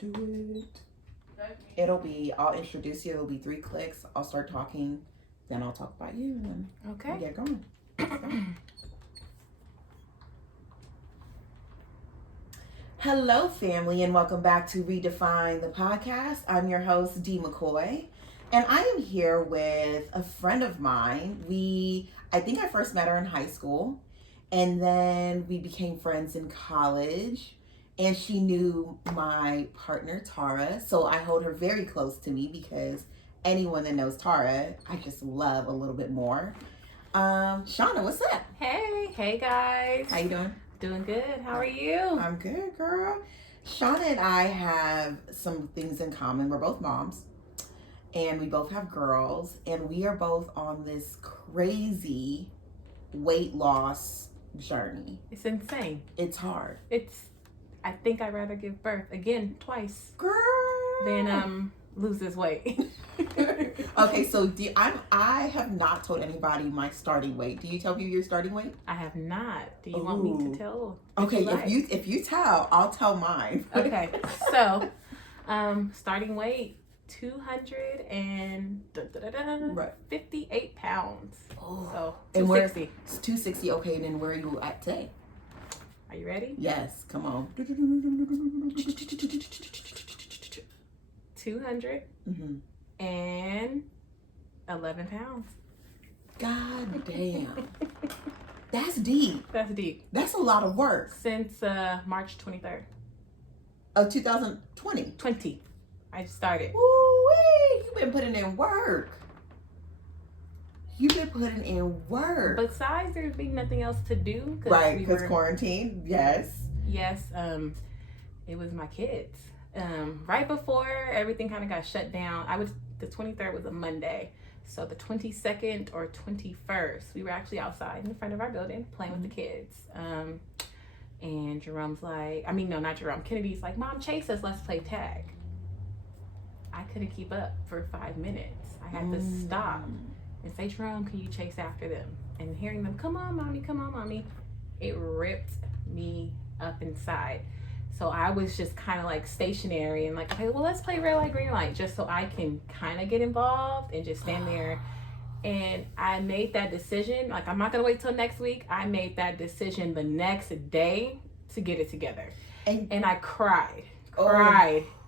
do it. I'll introduce you. It'll be 3 clicks. I'll start talking. Then I'll talk about you. And then okay. We'll get going. Hello, family, and welcome back to Redefine the podcast. I'm your host, Dee McCoy, and I am here with a friend of mine. I think I first met her in high school, and then we became friends in college, and she knew my partner, Tara, so I hold her very close to me because anyone that knows Tara, I just love a little bit more. Shawna, what's up? Hey guys. How you doing? Doing good. How are you? I'm good, girl. Shawna and I have some things in common. We're both moms, and we both have girls, and we are both on this crazy weight loss journey. It's insane. It's hard. I think I'd rather give birth again twice, girl, than lose this weight. Okay, so I have not told anybody my starting weight. Do you tell people your starting weight? I have not. Do you want me to tell? Okay, if you tell, I'll tell mine. Okay, so starting weight 258 pounds. Oh. So and 260. It's 260. Okay, and then where are you at today? Are you ready? Yes, come on. 211 pounds. God damn. That's deep. That's deep. That's a lot of work. Since March 23rd. Of 2020. 20. I started. Woo-wee! You've been putting in work. You've been putting in work. Besides there being nothing else to do. Right, because quarantine. Yes. Yes. It was my kids. Right before everything kind of got shut down, the 23rd was a Monday. So the 22nd or 21st, we were actually outside in front of our building playing with the kids. And Jerome's like, not Jerome. Kennedy's like, Mom, chase us. Let's play tag. I couldn't keep up for 5 minutes. I had to stop and say, Jerome, can you chase after them? And hearing them, come on, mommy, it ripped me up inside. So I was just kind of like stationary and like, okay, well, let's play red light, green light, just so I can kind of get involved and just stand there. And I made that decision. Like, I'm not going to wait till next week. I made that decision the next day to get it together. And I cried.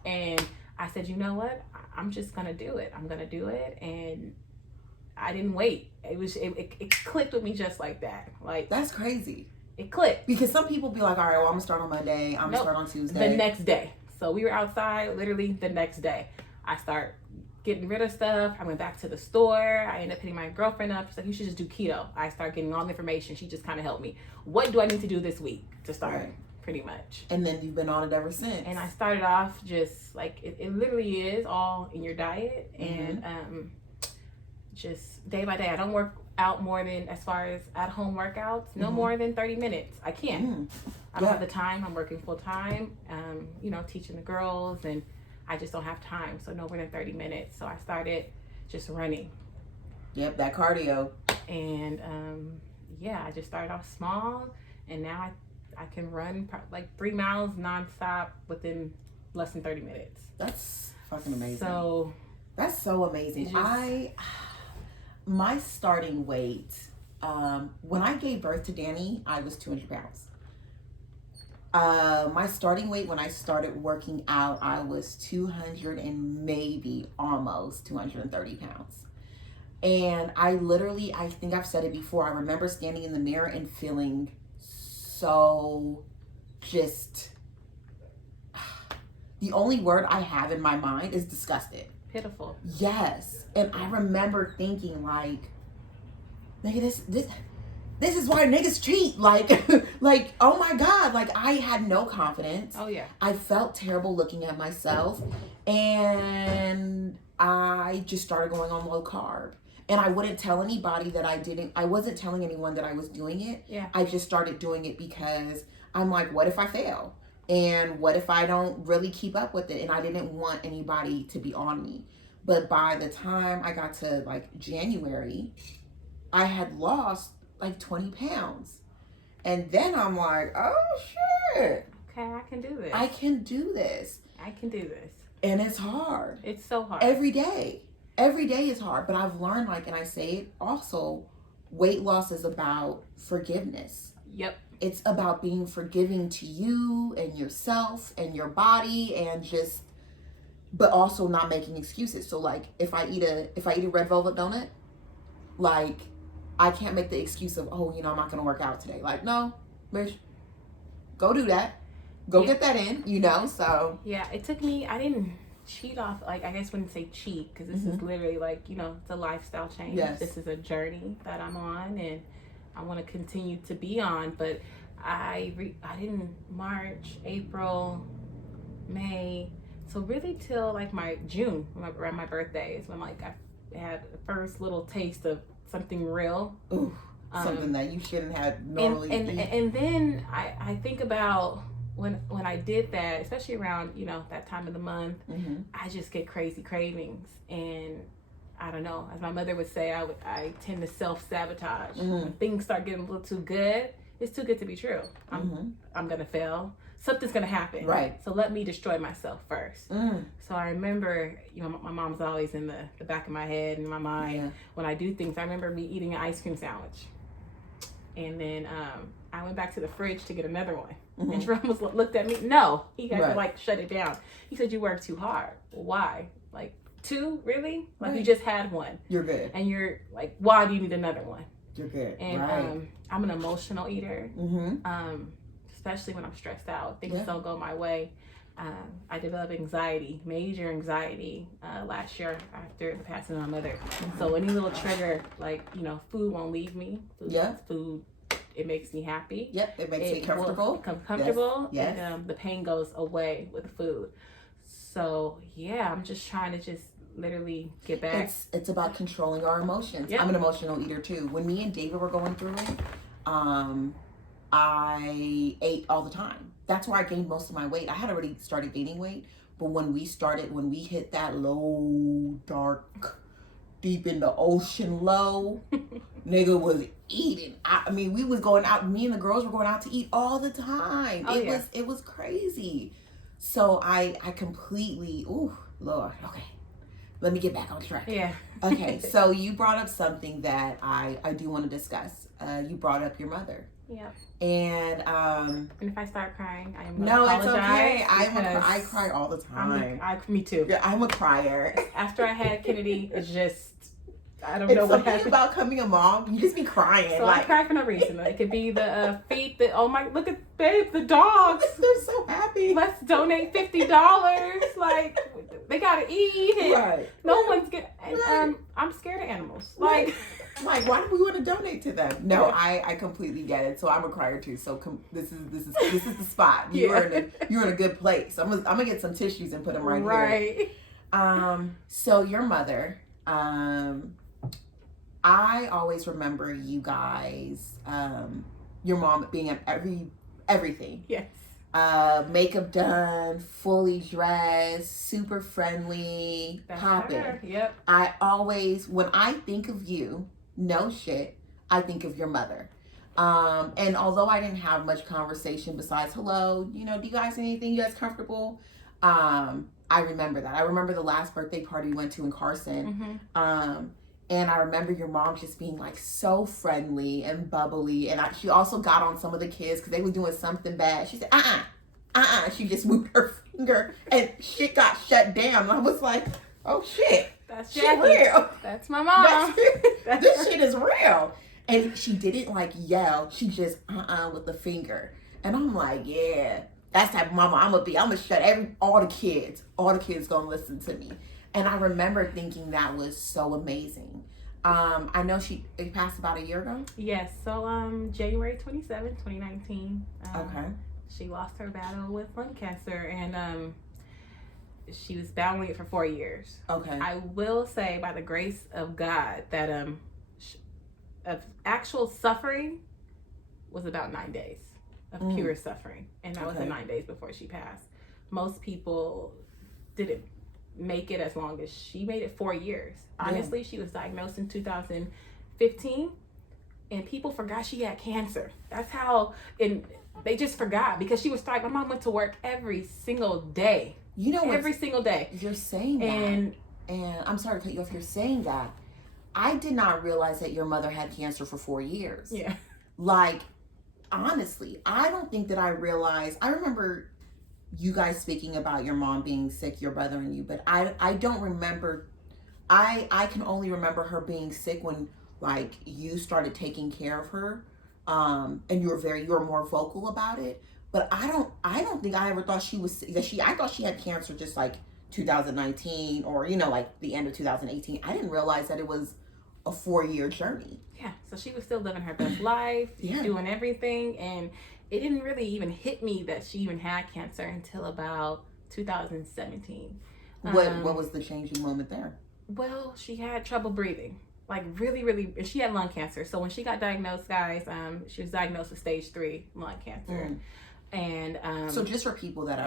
And I said, you know what? I'm just going to do it. I'm going to do it. And I didn't wait. It clicked with me just like that. Like, that's crazy. It clicked. Because some people be like, all right, well, I'm going to start on Monday. I'm going to start on Tuesday. The next day. So we were outside literally the next day. I start getting rid of stuff. I went back to the store. I ended up hitting my girlfriend up. She's like, you should just do keto. I started getting all the information. She just kind of helped me. What do I need to do this week to start? Right. Pretty much. And then you've been on it ever since. And I started off just like, it literally is all in your diet. And just day by day. I don't work out more than, as far as at-home workouts, no more than 30 minutes. I can't. I don't have the time. I'm working full time, teaching the girls, and I just don't have time. So no more than 30 minutes. So I started just running. Yep, that cardio. And I just started off small, and now I can run like 3 miles nonstop within less than 30 minutes. That's fucking amazing. So that's so amazing. My starting weight, when I gave birth to Danny, I was 200 pounds. My starting weight when I started working out, I was 200 and maybe almost 230 pounds. And I think I've said it before, I remember standing in the mirror and feeling so just, the only word I have in my mind is disgusted. Pitiful. Yes. And I remember thinking like, nigga, this is why niggas cheat. Like, oh my God. Like, I had no confidence. Oh yeah. I felt terrible looking at myself. And I just started going on low carb. And I wouldn't tell anybody that I wasn't telling anyone that I was doing it. Yeah. I just started doing it because I'm like, what if I fail? And what if I don't really keep up with it? And I didn't want anybody to be on me. But by the time I got to like January, I had lost like 20 pounds. And then I'm like, oh shit. Okay, I can do this. I can do this. I can do this. And it's hard. It's so hard. Every day is hard. But I've learned, like, and I say it also, weight loss is about forgiveness. Yep. It's about being forgiving to you and yourself and your body, and just, but also not making excuses. So like, if I eat a red velvet donut, like, I can't make the excuse of, oh, I'm not gonna work out today. Like, no, bitch, go do that. Go get that in, so. Yeah, it took me, I didn't cheat off, like, I guess wouldn't say cheat, because this is literally like, it's a lifestyle change. Yes. This is a journey that I'm on, and I want to continue to be on, but I didn't March, April, May, so really till like my June, around my birthday is when like I had the first little taste of something real. Ooh, something that you shouldn't have normally eaten. And then I think about when I did that, especially around, that time of the month, I just get crazy cravings. And I don't know, as my mother would say, I tend to self-sabotage. When things start getting a little too good, it's too good to be true. I'm gonna fail. Something's gonna happen. Right. So let me destroy myself first. So I remember, my mom's always in the back of my head and my mind. Yeah. When I do things, I remember me eating an ice cream sandwich. And then I went back to the fridge to get another one. And Jerome looked at me. No, he had to like shut it down. He said, "You work too hard." Well, why? Like, 2, really? Like, you just had one. You're good. And you're like, why do you need another one? You're good. And I'm an emotional eater. Especially when I'm stressed out. Things don't go my way. I developed major anxiety last year after the passing of my mother. So any little trigger, like, food won't leave me. Food, it makes me happy. Yep, it makes me comfortable. Become comfortable. Yes. And the pain goes away with food. So yeah, I'm just trying to literally get back. It's about controlling our emotions. Yep. I'm an emotional eater too. When me and David were going through it, I ate all the time. That's where I gained most of my weight. I had already started gaining weight, but when we hit that low, dark, deep in the ocean low, nigga was eating. I mean, we was going out, me and the girls were going out to eat all the time. It was crazy. So I completely, ooh, Lord, okay. Let me get back on track. Yeah. Okay, so you brought up something that I do want to discuss. You brought up your mother. Yeah. And if I start crying, I am no, it's apologize. okay. I cry all the time. Me too. Yeah, I'm a crier. After I had Kennedy, it's just, I don't know what happened. About becoming a mom, you just be crying. So I cry for no reason. It could be the feet that, oh my, look at, babe, the dogs. They're so happy. Let's donate $50. Like, they gotta eat. And right. No one's getting, I'm scared of animals. Like, why do we want to donate to them? No, I completely get it. So I'm a crier too. So this is the spot. You're in a good place. I'm gonna get some tissues and put them right here. So your mother, I always remember you guys, your mom being at everything. Yes. Makeup done, fully dressed, super friendly, popping. Yep. I always, when I think of you, no shit, I think of your mother. And although I didn't have much conversation besides hello, do you guys need anything? You guys comfortable? I remember that. I remember the last birthday party we went to in Carson. And I remember your mom just being like so friendly and bubbly. And she also got on some of the kids because they were doing something bad. She said, She just moved her finger and shit got shut down. And I was like, oh shit. That's shit real. That's my mom. This shit is real. And she didn't like yell. She just with the finger. And I'm like, yeah, that's type of mama I'm gonna shut all the kids. All the kids gonna listen to me. And I remember thinking that was so amazing. I know she passed about a year ago. Yes. So January 27, 2019. Okay. She lost her battle with lung cancer, and she was battling it for 4 years. Okay. I will say, by the grace of God, that of actual suffering was about 9 days of pure suffering, and that was the 9 days before she passed. Most people didn't make it as long as she made it. 4 years. Honestly, she was diagnosed in 2015, and people forgot she had cancer. That's how, and they just forgot because she was my mom went to work every single day You know what? Every single day. You're saying that. And I'm sorry to cut you off. You're saying that. I did not realize that your mother had cancer for 4 years. Yeah. Like, honestly, I don't think that I realized. I remember you guys speaking about your mom being sick, your brother and you, but I don't remember. I can only remember her being sick when, like, you started taking care of her, and you were more vocal about it. But I don't think I ever thought she was I thought she had cancer just like 2019 or like the end of 2018. I didn't realize that it was a 4-year journey. Yeah, so she was still living her best life, doing everything, and it didn't really even hit me that she even had cancer until about 2017. What was the changing moment there? Well, she had trouble breathing, like really, really, and she had lung cancer. So when she got diagnosed, guys, she was diagnosed with stage 3 lung cancer. And so just for people that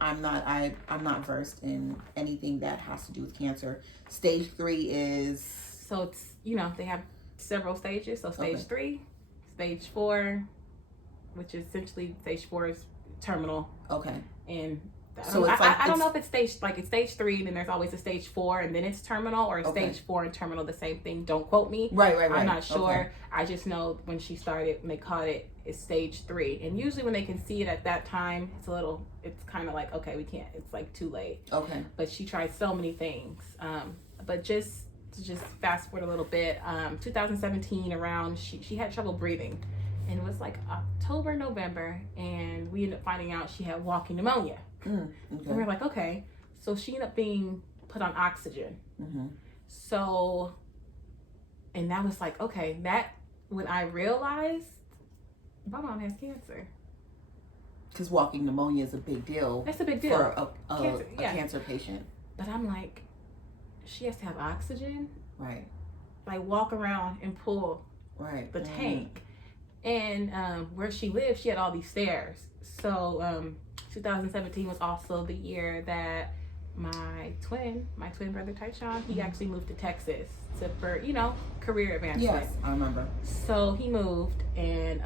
I'm not versed in anything that has to do with cancer. Stage 3 is, so it's they have several stages. So stage 3, stage 4, which is essentially stage 4 is terminal. Okay. And I don't know if it's stage 3, and then there's always a stage 4, and then it's terminal, or stage 4 and terminal the same thing. Don't quote me. Right. I'm not sure. Okay. I just know when she started and they caught it, it's stage 3, and usually when they can see it at that time, it's kind of like, okay, we can't. It's like too late. Okay. But she tried so many things. But just fast forward a little bit. 2017 around, she had trouble breathing, and it was like October, November, and we ended up finding out she had walking pneumonia. Okay. And we were like, okay. So she ended up being put on oxygen. So, and that was like, okay, that when I realized my mom has cancer. Because walking pneumonia is a big deal. That's a big deal for a cancer patient. But I'm like, she has to have oxygen. Right. Like walk around and pull the tank. And where she lived, she had all these stairs. So 2017 was also the year that my twin brother Tyshawn, he actually moved to Texas for career advancement. Yes, I remember. So he moved, and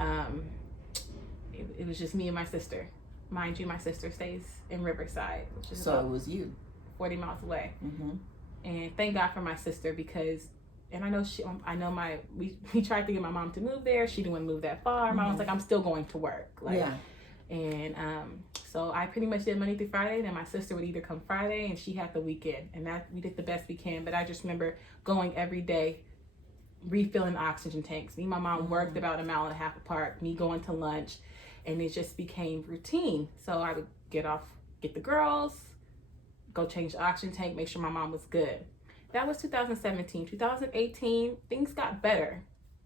it was just me and my sister. Mind you, my sister stays in Riverside, which is so it was you 40 miles away. And thank God for my sister, because, and I know we tried to get my mom to move there. She didn't want to move that far. My mom's like, I'm still going to work. And so I pretty much did Monday through Friday. Then my sister would either come Friday, and she had the weekend, and that we did the best we can. But I just remember going every day, refilling the oxygen tanks. Me and my mom worked about 1.5 miles apart. Me going to lunch, and it just became routine. So I would get the girls, go change the oxygen tank, make sure my mom was good. That was 2017. 2018, things got better.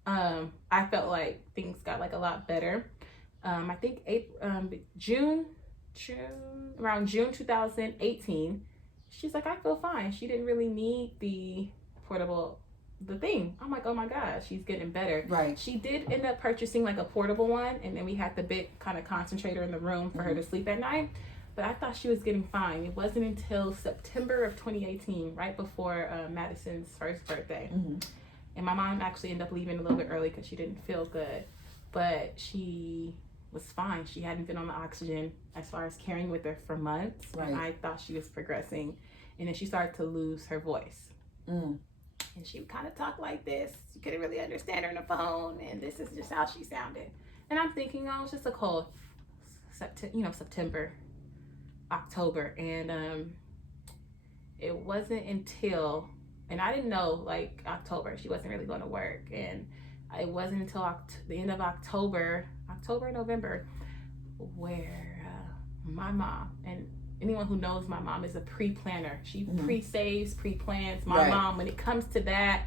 I felt like things got like a lot better. I think around June 2018, she's like, I feel fine. She didn't really need the thing. I'm like, oh my God, she's getting better. Right. She did end up purchasing like a portable one, and then we had the big kind of concentrator in the room for her to sleep at night. But I thought she was getting fine. It wasn't until September of 2018, right before Madison's first birthday. And my mom actually ended up leaving a little bit early because she didn't feel good. But she was fine. She hadn't been on the oxygen as far as carrying with her for months. Right. And I thought she was progressing. And then she started to lose her voice. And she would kind of talk like this. You couldn't really understand her on the phone. And this is just how she sounded. And I'm thinking, oh, it's just a cold. September, October. And it wasn't until, and I didn't know, like October, she wasn't really going to work. And it wasn't until the end of October, November, where my mom, and anyone who knows my mom, is a pre-planner. She pre-saves, pre-plans. My mom, when it comes to that,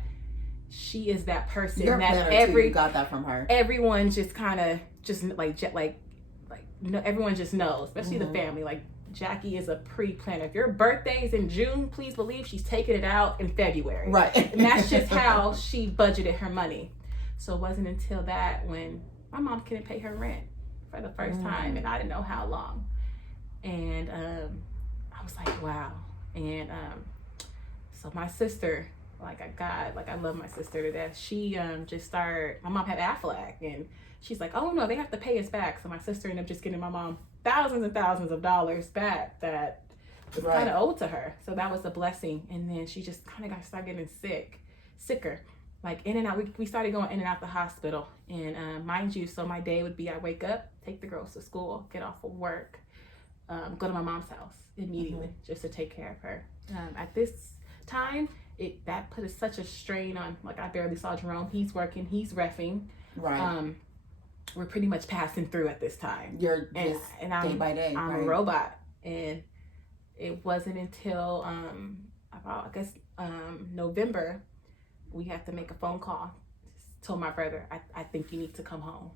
she is that person. You're that you got that from her. Everyone just kind of everyone just knows, especially the family. Like, Jackie is a pre-planner. If your birthday's in June, please believe she's taking it out in February. Right. And that's just how she budgeted her money. So it wasn't until that when my mom couldn't pay her rent for the first time, and I didn't know how long. And I was like, wow. And so my sister, I love my sister to death. She just started, my mom had Aflac, and she's like, oh no, they have to pay us back. So my sister ended up just getting my mom thousands and thousands of dollars back that was Right. kind of owed to her. So that was a blessing. And then she just kind of started getting sicker. Like in and out. We started going in and out the hospital. And mind you, so my day would be I wake up, take the girls to school, get off of work, go to my mom's house immediately just to take care of her. At this time, that put such a strain on, like I barely saw Jerome. He's working, he's reffing. Right. We're pretty much passing through at this time. You're just I'm, day by day. I'm right? a robot. And it wasn't until about, I guess, November, we had to make a phone call. Told my brother, I think you need to come home.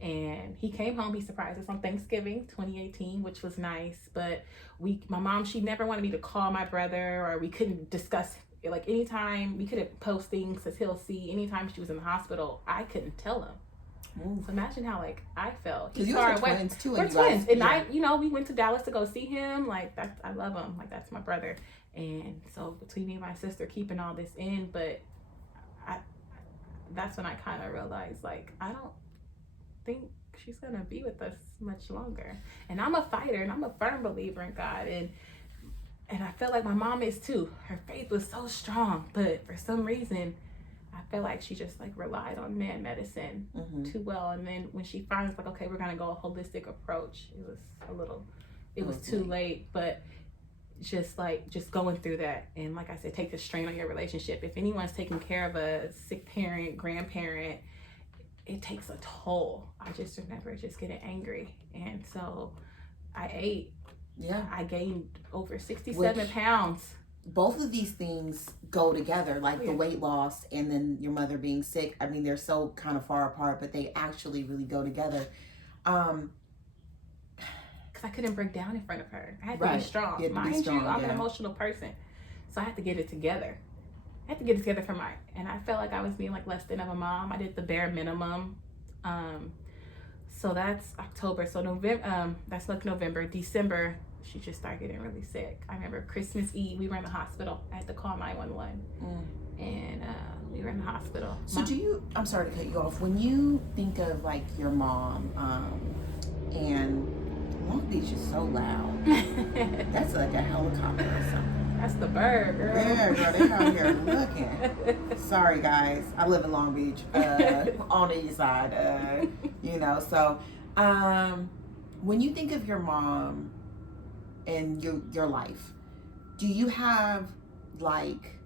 And he came home. He surprised us on Thanksgiving 2018, which was nice. But my mom, she never wanted me to call my brother, or we couldn't discuss it. Like anytime we couldn't post things because he'll see. Anytime she was in the hospital, I couldn't tell him. So imagine how like I felt. Because you guys are twins too. We're twins, and we went to Dallas to go see him. Like I love him. Like that's my brother. And so between me and my sister, keeping all this in, but that's when I kind of realized, like, I don't think she's gonna be with us much longer. And I'm a fighter, and I'm a firm believer in God, and I felt like my mom is too. Her faith was so strong, but for some reason I feel like she just like relied on man medicine too well. And then when she finally was like, okay, we're gonna go a holistic approach, it was too late. But just going through that, and like I said, take the strain on your relationship. If anyone's taking care of a sick parent, grandparent, it takes a toll. I just remember just getting angry, and so I ate. Yeah, I gained over 67 pounds. Both of these things go together, like the weight loss and then your mother being sick. I mean, they're so kind of far apart, but they actually really go together. I couldn't break down in front of her. I had to be strong. Mind you, I'm an emotional person. So I had to get it together. And I felt like I was being like less than of a mom. I did the bare minimum. So that's October. So November, that's like November. December, she just started getting really sick. I remember Christmas Eve, we were in the hospital. I had to call 911. And we were in the hospital. So I'm sorry to cut you off. When you think of like your mom, and Long Beach is so loud. That's like a helicopter or something. That's the bird, girl. Yeah, girl, they out here looking. Sorry, guys. I live in Long Beach, on the east side. So when you think of your mom and your life, do you have like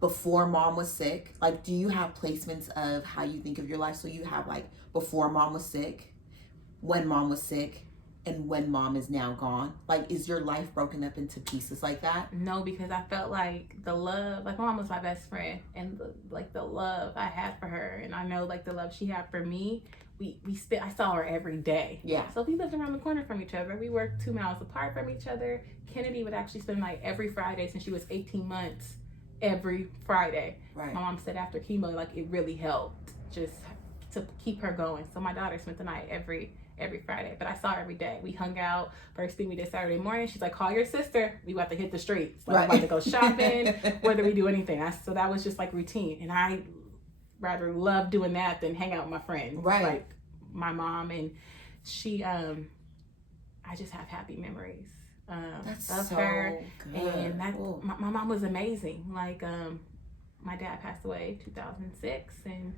before mom was sick? Like, do you have placements of how you think of your life? So you have like before mom was sick, when mom was sick, and when mom is now gone? Like, is your life broken up into pieces like that? No, because I felt like the love, like my mom was my best friend, and the love I had for her, and I know like the love she had for me, I saw her every day. Yeah. So we lived around the corner from each other. We worked 2 miles apart from each other. Kennedy would actually spend like every Friday since she was 18 months, every Friday. Right. My mom said after chemo, like it really helped just to keep her going. So my daughter spent the night every Friday, but I saw her every day. We hung out. First thing we did Saturday morning, she's like, call your sister. We about to hit the streets. Like, right. We about to go shopping, whether we do anything. So that was just like routine. And I rather love doing that than hang out with my friends. Right. Like my mom, and she, I just have happy memories That's of so her. good. And my mom was amazing. Like, my dad passed away in 2006, and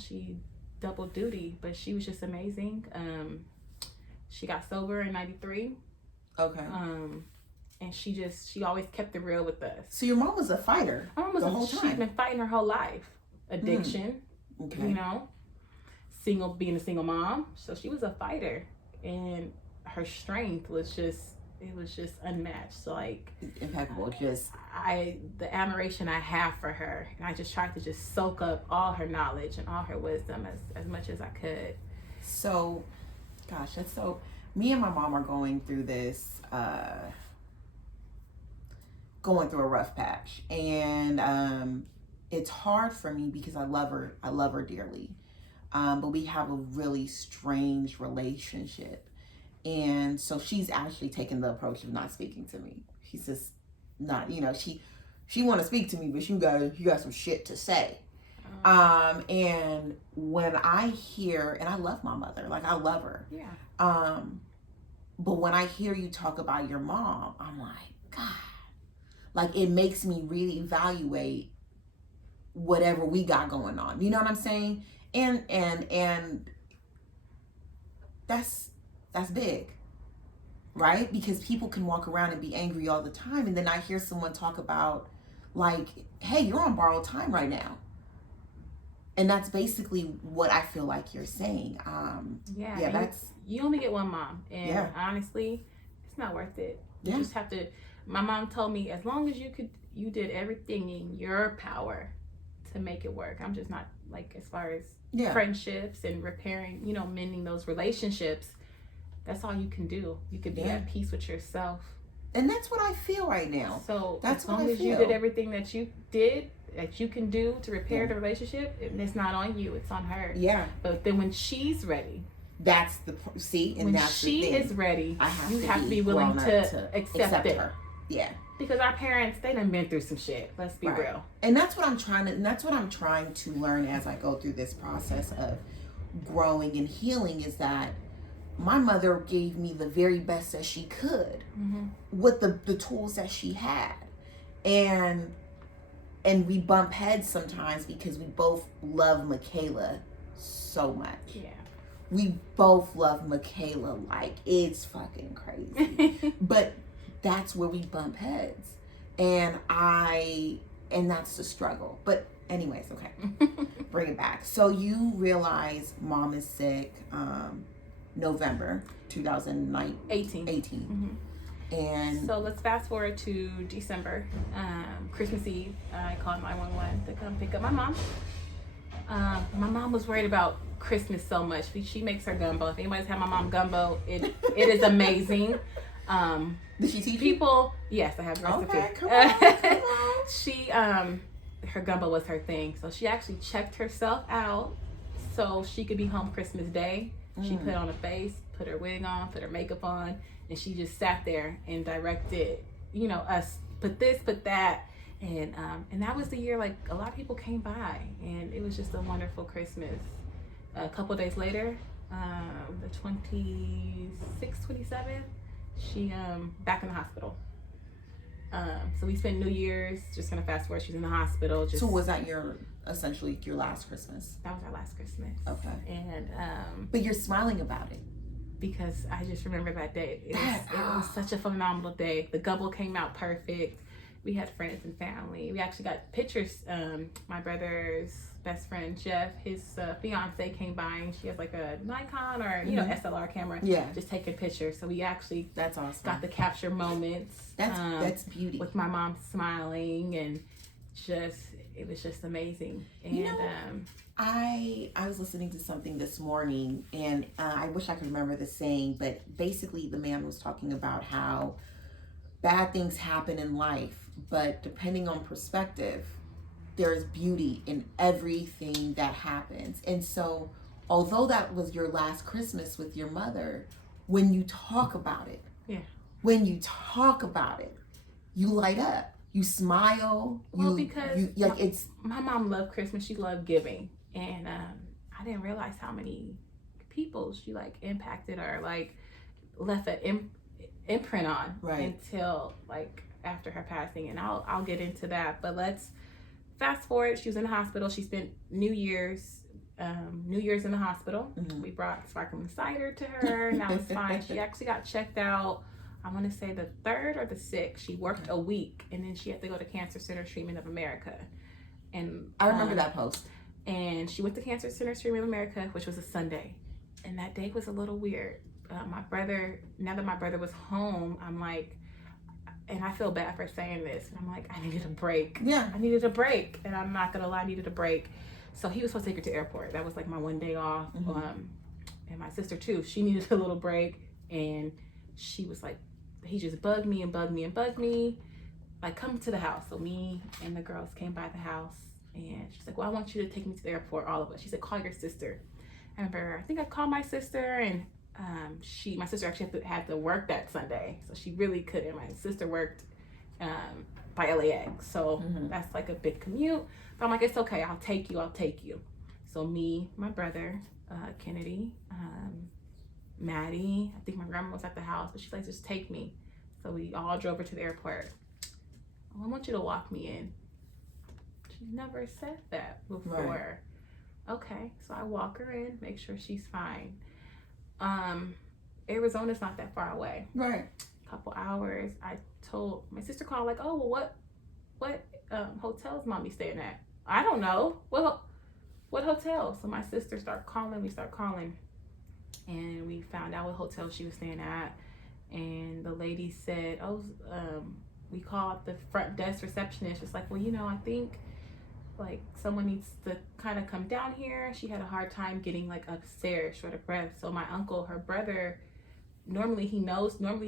she double duty, but she was just amazing. She got sober in 93. Okay. And she always kept it real with us. So your mom was a fighter. My mom was the whole time. She's been fighting her whole life. Addiction. Okay. Being a single mom. So she was a fighter, and her strength was just unmatched. So like impeccable. The admiration I have for her, and I just tried to just soak up all her knowledge and all her wisdom as much as I could. So, gosh, that's so. Me and my mom are going through this, going through a rough patch, and it's hard for me because I love her dearly, but we have a really strange relationship. And so she's actually taken the approach of not speaking to me. She's just not, she want to speak to me, but you got some shit to say. And when I hear, and I love my mother, like I love her. Yeah. But when I hear you talk about your mom, I'm like, God, like it makes me really evaluate whatever we got going on. You know what I'm saying? And that's big, right? Because people can walk around and be angry all the time, and then I hear someone talk about like, hey, you're on borrowed time right now. And that's basically what I feel like you're saying. Yeah, that's... You only get one mom. And honestly, it's not worth it. You just have to... My mom told me, as long as you did everything in your power to make it work. I'm just not, like, as far as friendships and repairing, mending those relationships, that's all you can do. You could be at peace with yourself. And that's what I feel right now. So that's as long as you did everything that you did, that you can do to repair the relationship, it's not on you, it's on her. Yeah. But then when she's ready, that's the and when that's she the thing. is ready, you have to be willing willing to accept it. Her. Yeah. Because our parents, they done been through some shit. Let's be real. And that's what I'm trying to learn as I go through this process of growing and healing, is that my mother gave me the very best that she could with the tools that she had. And we bump heads sometimes because we both love Michaela so much. Yeah. We both love Michaela like it's fucking crazy. But that's where we bump heads. And that's the struggle. But anyways, okay. Bring it back. So you realize mom is sick November 2018. And so let's fast forward to December, Christmas Eve. I called 911 to come pick up my mom. My mom was worried about Christmas so much. She makes her gumbo. If anybody's had my mom gumbo, it is amazing. Did she teach people? Yes, I have the recipe. Okay, come on. She her gumbo was her thing, so she actually checked herself out so she could be home Christmas Day. She put on a face, put her wig on, put her makeup on, and she just sat there and directed, us put this, put that. And that was the year, like, a lot of people came by, and it was just a wonderful Christmas. A couple days later, the 26th, 27th, she back in the hospital. So we spent New Year's, just gonna fast forward, she's in the hospital. So was that essentially your last Christmas? That was our last Christmas. Okay. And but you're smiling about it. Because I just remember that day. It was such a phenomenal day. The gumbo came out perfect. We had friends and family. We actually got pictures. My brother's best friend, Jeff, his fiance came by, and she has like a Nikon or, SLR camera. Yeah. Just taking pictures. So we actually that's awesome. Got to capture moments. That's beauty. With my mom smiling, and it was just amazing. And I was listening to something this morning, and I wish I could remember the saying, but basically the man was talking about how bad things happen in life, but depending on perspective, there's beauty in everything that happens. And so, although that was your last Christmas with your mother, when you talk about it, you light up, you smile. Because my mom loved Christmas. She loved giving. And I didn't realize how many people she like impacted or like left an imprint on until like after her passing. And I'll get into that. But let's fast forward. She was in the hospital. She spent New Year's in the hospital. We brought sparkling cider to her, and that was fine. She actually got checked out, I want to say the 3rd or the 6th. She worked a week, and then she had to go to Cancer Center Treatment of America. And I remember that post. And she went to Cancer Center Treatment of America, which was a Sunday. And that day was a little weird. Now that my brother was home, I'm like, and I feel bad for saying this, and I'm like, I needed a break. Yeah. I needed a break. And I'm not going to lie, I needed a break. So he was supposed to take her to the airport. That was like my one day off. And my sister too, she needed a little break. And she was like, he just bugged me and bugged me and bugged me. Like, come to the house. So me and the girls came by the house. And she's like, well, I want you to take me to the airport, all of us. She said, call your sister. I remember, I think I called my sister, and my sister actually had to work that Sunday. So she really couldn't. My sister worked by LAX. So that's like a big commute. But I'm like, it's okay. I'll take you. So me, my brother, Kennedy, Maddie, I think my grandma was at the house, but she's like, just take me. So we all drove her to the airport. Oh, I want you to walk me in. She's never said that before. Right. Okay, so I walk her in, make sure she's fine. Arizona's not that far away. Right. A couple hours. I told my sister, called like, oh, well, what hotel's mommy staying at? I don't know. What hotel? So my sister started calling. We start calling, and we found out what hotel she was staying at. And the lady said, we called the front desk receptionist. It's like, well, I think like someone needs to kind of come down here. She had a hard time getting like upstairs, short of breath. So my uncle, her brother, normally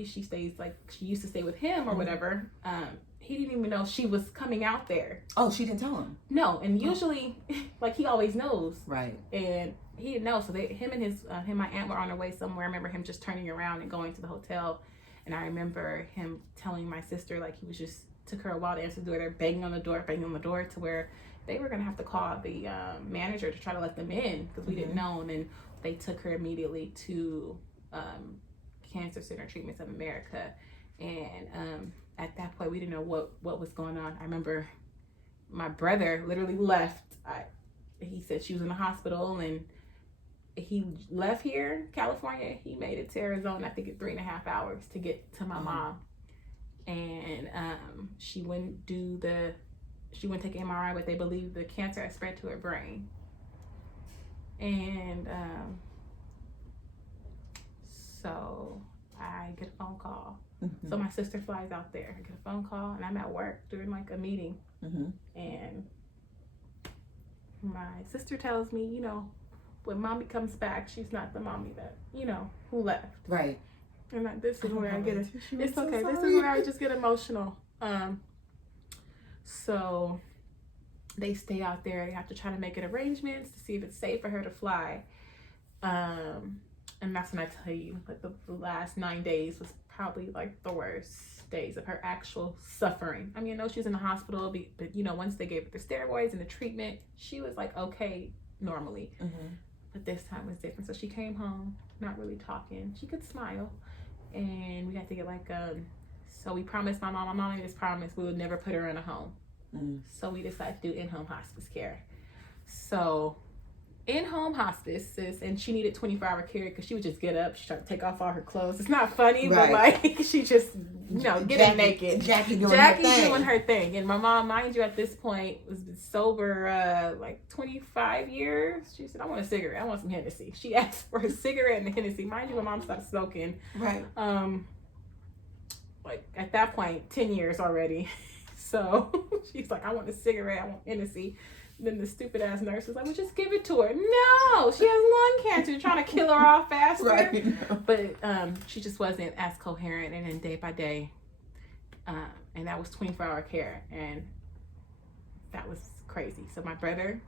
she stays, like she used to stay with him or whatever. He didn't even know she was coming out there. Oh, she didn't tell him? No, and usually like he always knows. Right. And he didn't know. So him and my aunt were on their way somewhere. I remember him just turning around and going to the hotel. And I remember him telling my sister, like, he was just, took her a while to answer the door. They're banging on the door to where they were going to have to call the manager to try to let them in because we didn't know. And then they took her immediately to Cancer Center Treatments of America. And at that point, we didn't know what was going on. I remember my brother literally left. He said she was in the hospital, and he left here, California. He made it to Arizona, I think, in 3.5 hours to get to my mom. And she went take an MRI, but they believe the cancer had spread to her brain. And so I get a phone call. Mm-hmm. So my sister flies out there. I get a phone call, and I'm at work doing like a meeting. Mm-hmm. And my sister tells me, when mommy comes back, she's not the mommy that, who left. Right. And this is where I get it. It's okay. This is where I just get emotional. So they stay out there. They have to try to make arrangements to see if it's safe for her to fly. And that's when I tell you, like the last 9 days was probably like the worst days of her actual suffering. I mean, I know she was in the hospital, but once they gave her the steroids and the treatment, she was like okay normally. Mm-hmm. But this time was different. So she came home, not really talking. She could smile, and we had to get like so we promised my mom made us promise we would never put her in a home. Mm. So we decided to do in-home hospice care. So in-home hospice, and she needed 24-hour care because she would just get up, she tried to take off all her clothes. It's not funny, right. But like she just, getting naked. Jackie doing her thing. And my mom, mind you, at this point was sober like 25 years. She said, I want a cigarette. I want some Hennessy. She asked for a cigarette and a Hennessy. Mind you, my mom started smoking. Right. Like at that point, 10 years already. So she's like, I want a cigarette. I want Hennessy. Then the stupid ass nurse was like, well, just give it to her. No, she has lung cancer. You're trying to kill her off faster. Right. But she just wasn't as coherent. And then day by day, and that was 24-hour care. And that was crazy. So my brother,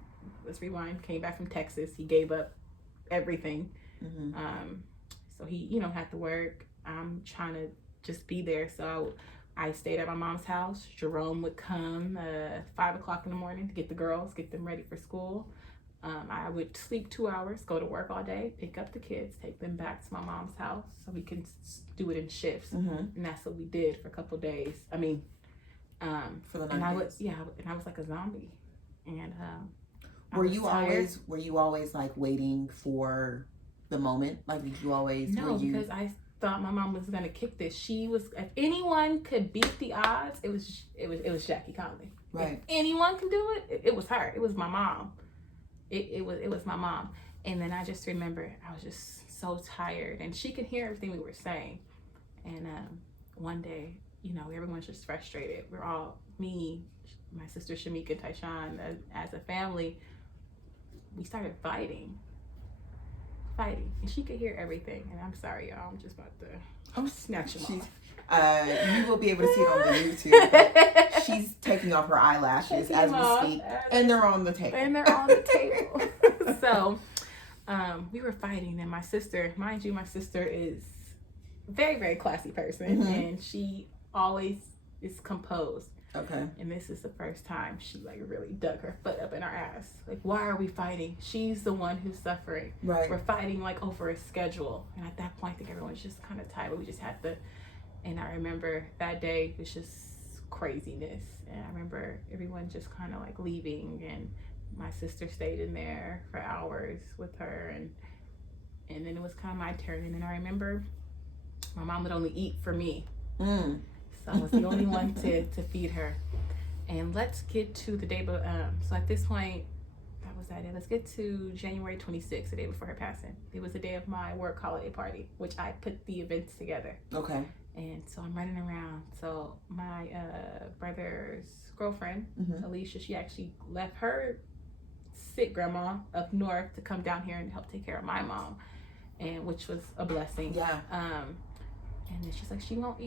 let's rewind, came back from Texas. He gave up everything. Mm-hmm. So he, had to work. I'm trying to just be there. So I stayed at my mom's house. Jerome would come 5 o'clock in the morning to get the girls, get them ready for school. I would sleep 2 hours, go to work all day, pick up the kids, take them back to my mom's house so we can do it in shifts. Mm-hmm. And that's what we did for a couple of days. I mean, for the 9 days. I was like a zombie. And were you always like waiting for the moment? Like, did you always? No, because I thought my mom was gonna kick this. She was, if anyone could beat the odds, it was Jackie Conley. Right. If anyone can do it, it was her. It was my mom. It was my mom. And then I just remember I was just so tired, and she could hear everything we were saying. And one day, everyone's just frustrated. We're all, me, my sister 𝐭𝐲𝐶 and Tyshawn, as a family, we started fighting, and she could hear everything. And I'm sorry, y'all, I'm just about to snatch them off. You will be able to see it on the YouTube. She's taking off her eyelashes as we speak, and they're on the table. So we were fighting, and my sister, mind you, my sister is a very, very classy person. Mm-hmm. And she always is composed. Okay. And this is the first time she like really dug her foot up in our ass. Like, why are we fighting? She's the one who's suffering. Right. We're fighting like over a schedule. And at that point, I think everyone was just kind of tired. We just had to. And I remember that day was just craziness. And I remember everyone just kind of like leaving, and my sister stayed in there for hours with her, and then it was kind of my turn. And then I remember my mom would only eat for me. So I was the only one to feed her. And let's get to the day, so at this point, that was that day. Let's get to January 26th, the day before her passing. It was the day of my work holiday party, which I put the events together. Okay. And so I'm running around. So my brother's girlfriend, Alicia, she actually left her sick grandma up north to come down here and help take care of my mom, and which was a blessing. Yeah. And then she's like, she won't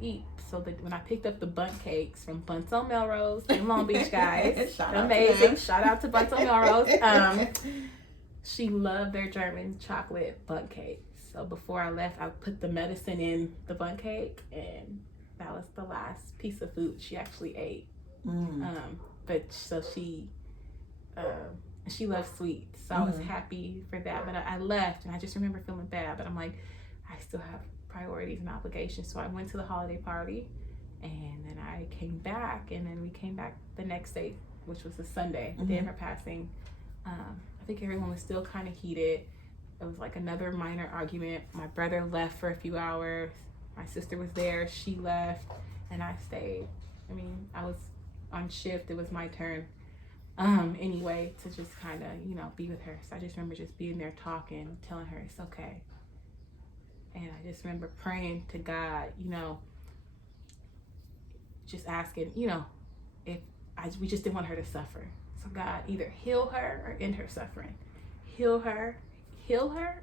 eat. So when I picked up the bundt cakes from Bunts on Melrose in Long Beach, guys, amazing. Shout out to Bunts on Melrose. She loved their German chocolate bundt cake. So before I left, I put the medicine in the bundt cake, and that was the last piece of food she actually ate. But so she loves sweets, so I was happy for that. But I left, and I just remember feeling bad. But I'm like, I still have priorities and obligations. So I went to the holiday party, and then I came back, and then we came back the next day, which was the Sunday, the day of her passing. I think everyone was still kind of heated. It was like another minor argument. My brother left for a few hours. My sister was there. She left, and I stayed. I mean, I was on shift. It was my turn. Anyway, to just kind of, be with her. So I just remember just being there talking, telling her it's okay. And I just remember praying to God, just asking, we just didn't want her to suffer. So God, either heal her or end her suffering. Heal her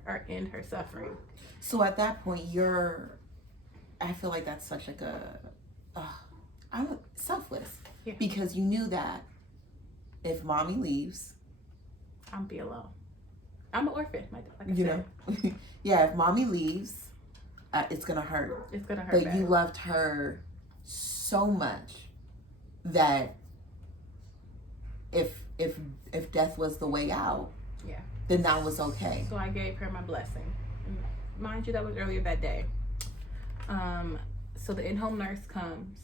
or end her suffering. So at that point, I feel like that's such like I'm selfless. Yeah. Because you knew that if mommy leaves, I'm be alone. I'm an orphan, like I said. Yeah, if mommy leaves, it's gonna hurt. It's gonna hurt. But bad. You loved her so much that if death was the way out, then that was okay. So I gave her my blessing. And mind you, that was earlier that day. So the in-home nurse comes,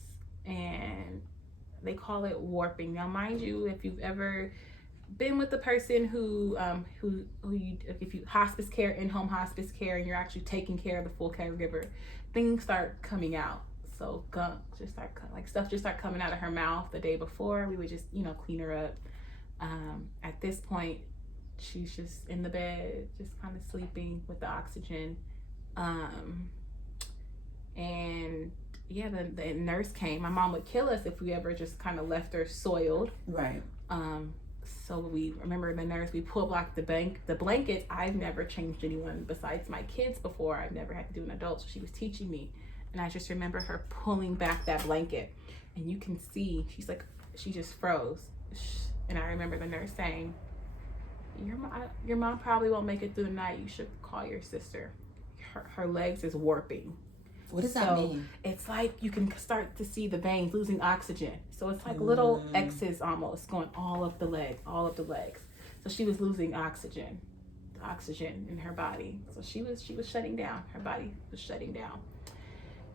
and they call it warping. Now, mind you, if you've ever been with the person who if you hospice care, in-home hospice care, and you're actually taking care of the full caregiver, things start coming out. So gunk just start stuff just start coming out of her mouth. The day before, we would just clean her up. At this point, she's just in the bed, just kind of sleeping with the oxygen. And yeah, the nurse came. My mom would kill us if we ever just kind of left her soiled. Right. So we remember the nurse, we pulled back the blankets. I've never changed anyone besides my kids before. I've never had to do an adult. So she was teaching me. And I just remember her pulling back that blanket. And you can see, she just froze. And I remember the nurse saying, your mom probably won't make it through the night. You should call your sister. Her legs is warping. What does that mean? It's like you can start to see the veins losing oxygen. So it's like little X's almost going all of the legs. So she was losing oxygen in her body. So she was shutting down. Her body was shutting down.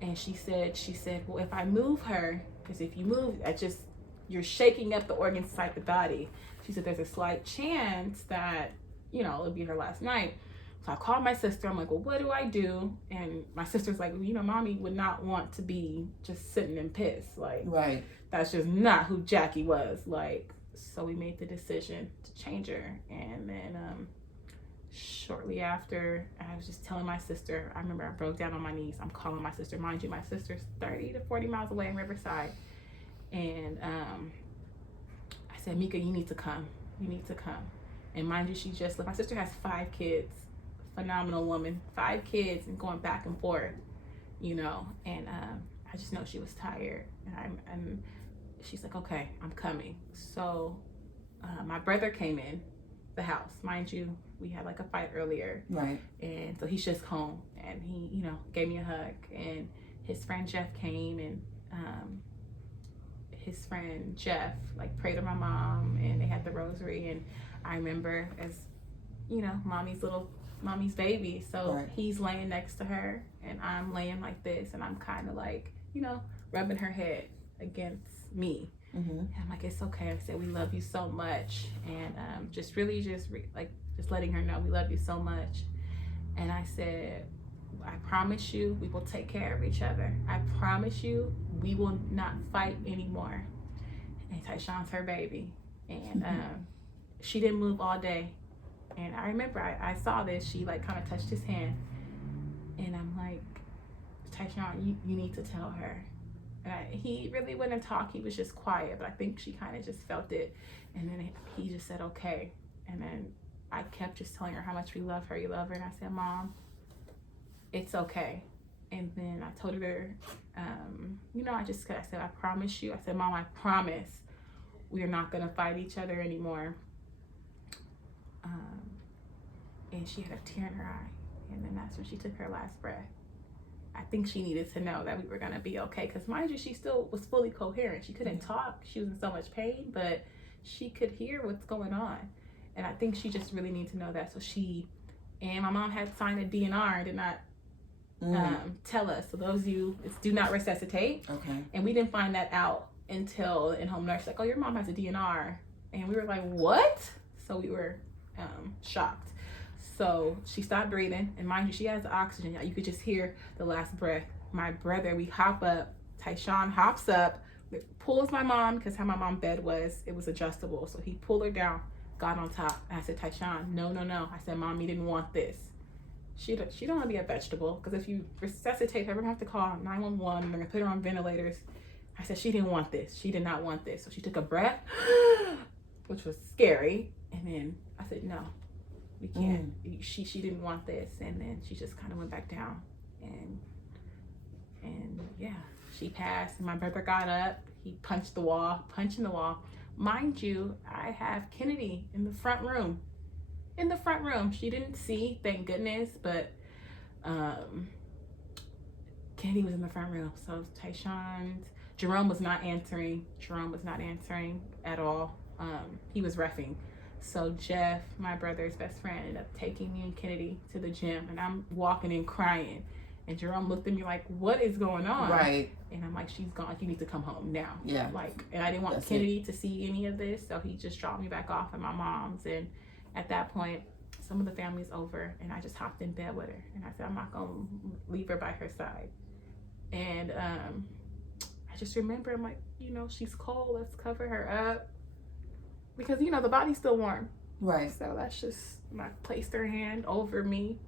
And she said, well, if I move her, because if you move, you're shaking up the organs inside the body. She said there's a slight chance that, it'll be her last night. So I called my sister. I'm like, well, what do I do? And my sister's like, well, mommy would not want to be just sitting in piss. Like, right. That's just not who Jackie was. Like, so we made the decision to change her. And then shortly after, I was just telling my sister, I remember I broke down on my knees. I'm calling my sister. Mind you, my sister's 30 to 40 miles away in Riverside. And I said, Mika, you need to come. And mind you, she just left. My sister has 5 kids. Phenomenal woman, 5 kids, and going back and forth, and I just know she was tired, and she's like, okay, I'm coming. So my brother came in the house. Mind you, we had like a fight earlier, right? And so he's just home, and he gave me a hug, and his friend Jeff came, and his friend Jeff like prayed to my mom, and they had the rosary. And I remember, as you know, mommy's baby, so right. he's laying next to her and I'm laying like this, and I'm kind of like, you know, rubbing her head against me. And I'm like, it's okay. I said, we love you so much. And just really just letting her know we love you so much. And I said, I promise you we will take care of each other. I promise you we will not fight anymore. And Tyshawn's her baby. And she didn't move all day. And I remember I saw this. She like kind of touched his hand. And I'm like, Tyshawn, you need to tell her. And he really wouldn't talk. He was just quiet. But I think she kind of just felt it. And then he just said, okay. And then I kept just telling her how much we love her. You love her. And I said, Mom, it's okay. And then I told her, you know, I said, I promise you. I said, Mom, I promise we are not going to fight each other anymore. And she had a tear in her eye. And then that's when she took her last breath. I think she needed to know that we were going to be okay. Because mind you, she still was fully coherent. She couldn't talk. She was in so much pain, but she could hear what's going on. And I think she just really needed to know that. So and my mom had signed a DNR and did not tell us. So those of you, it's do not resuscitate. Okay. And we didn't find that out until in-home nurse, like, oh, your mom has a DNR. And we were like, what? So we were shocked. So she stopped breathing, and mind you, she has oxygen. You could just hear the last breath. My brother, we hop up. Tyshawn hops up, pulls my mom, because how my mom's bed was, it was adjustable. So he pulled her down, got on top, and I said, Tyshawn, no. I said, Mom, you didn't want this. She don't want to be a vegetable, because if you resuscitate her, we're going to have to call 911. They're going to put her on ventilators. I said, she didn't want this. She did not want this. So she took a breath, which was scary. And then I said, no, we can't. She didn't want this. And then she just kind of went back down. And yeah, she passed. And my brother got up. He punching the wall. Mind you, I have Kennedy in the front room. She didn't see, thank goodness, but Kennedy was in the front room. So Jerome was not answering at all. He was reffing. So Jeff, my brother's best friend, ended up taking me and Kennedy to the gym, and I'm walking in crying. And Jerome looked at me like, what is going on? Right. And I'm like, she's gone. You need to come home now. Yeah. Like, and I didn't want Kennedy to see any of this, so he just dropped me back off at my mom's. And at that point, some of the family's over, and I just hopped in bed with her. And I said, I'm not going to leave her by her side. And I just remember, I'm like, you know, she's cold. Let's cover her up. Because, you know, the body's still warm. Right. So that's just, I placed her hand over me,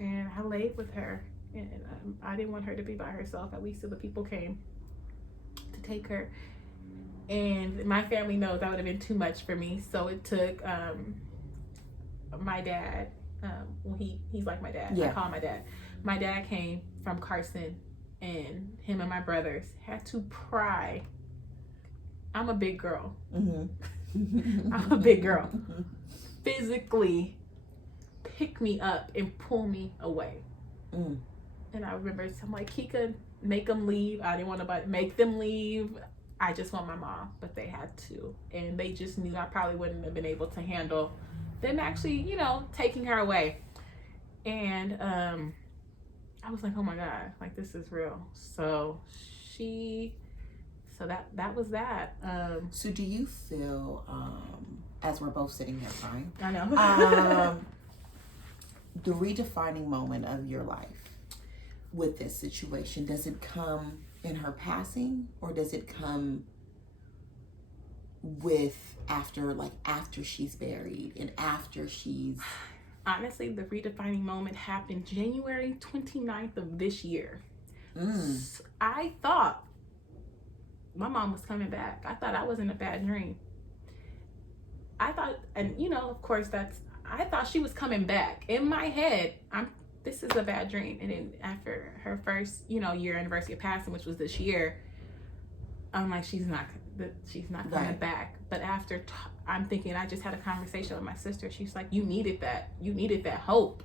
and I laid with her. And I didn't want her to be by herself, at least till the people came to take her. And my family knows that would have been too much for me. So it took my dad, well, he's like my dad. Yeah. I call him my dad. My dad came from Carson, and him and my brothers had to pry. I'm a big girl. I'm a big girl. Physically pick me up and pull me away. And I remember, I'm like, Kika, make them leave. I didn't want to make them leave. I just want my mom, but they had to. And they just knew I probably wouldn't have been able to handle them actually, you know, taking her away. And I was like, oh my God, like, this is real. So that was that. So do you feel, as we're both sitting here crying, I know. The redefining moment of your life with this situation, does it come in her passing, or does it come with after she's buried and after she's... Honestly, the redefining moment happened January 29th of this year. So I thought my mom was coming back. I thought I was in a bad dream. I thought, and you know, of course, I thought she was coming back. In my head, this is a bad dream. And then after her first, you know, year anniversary of passing, which was this year, I'm like, she's not coming back. But after, I'm thinking, I just had a conversation with my sister. She's like, you needed that hope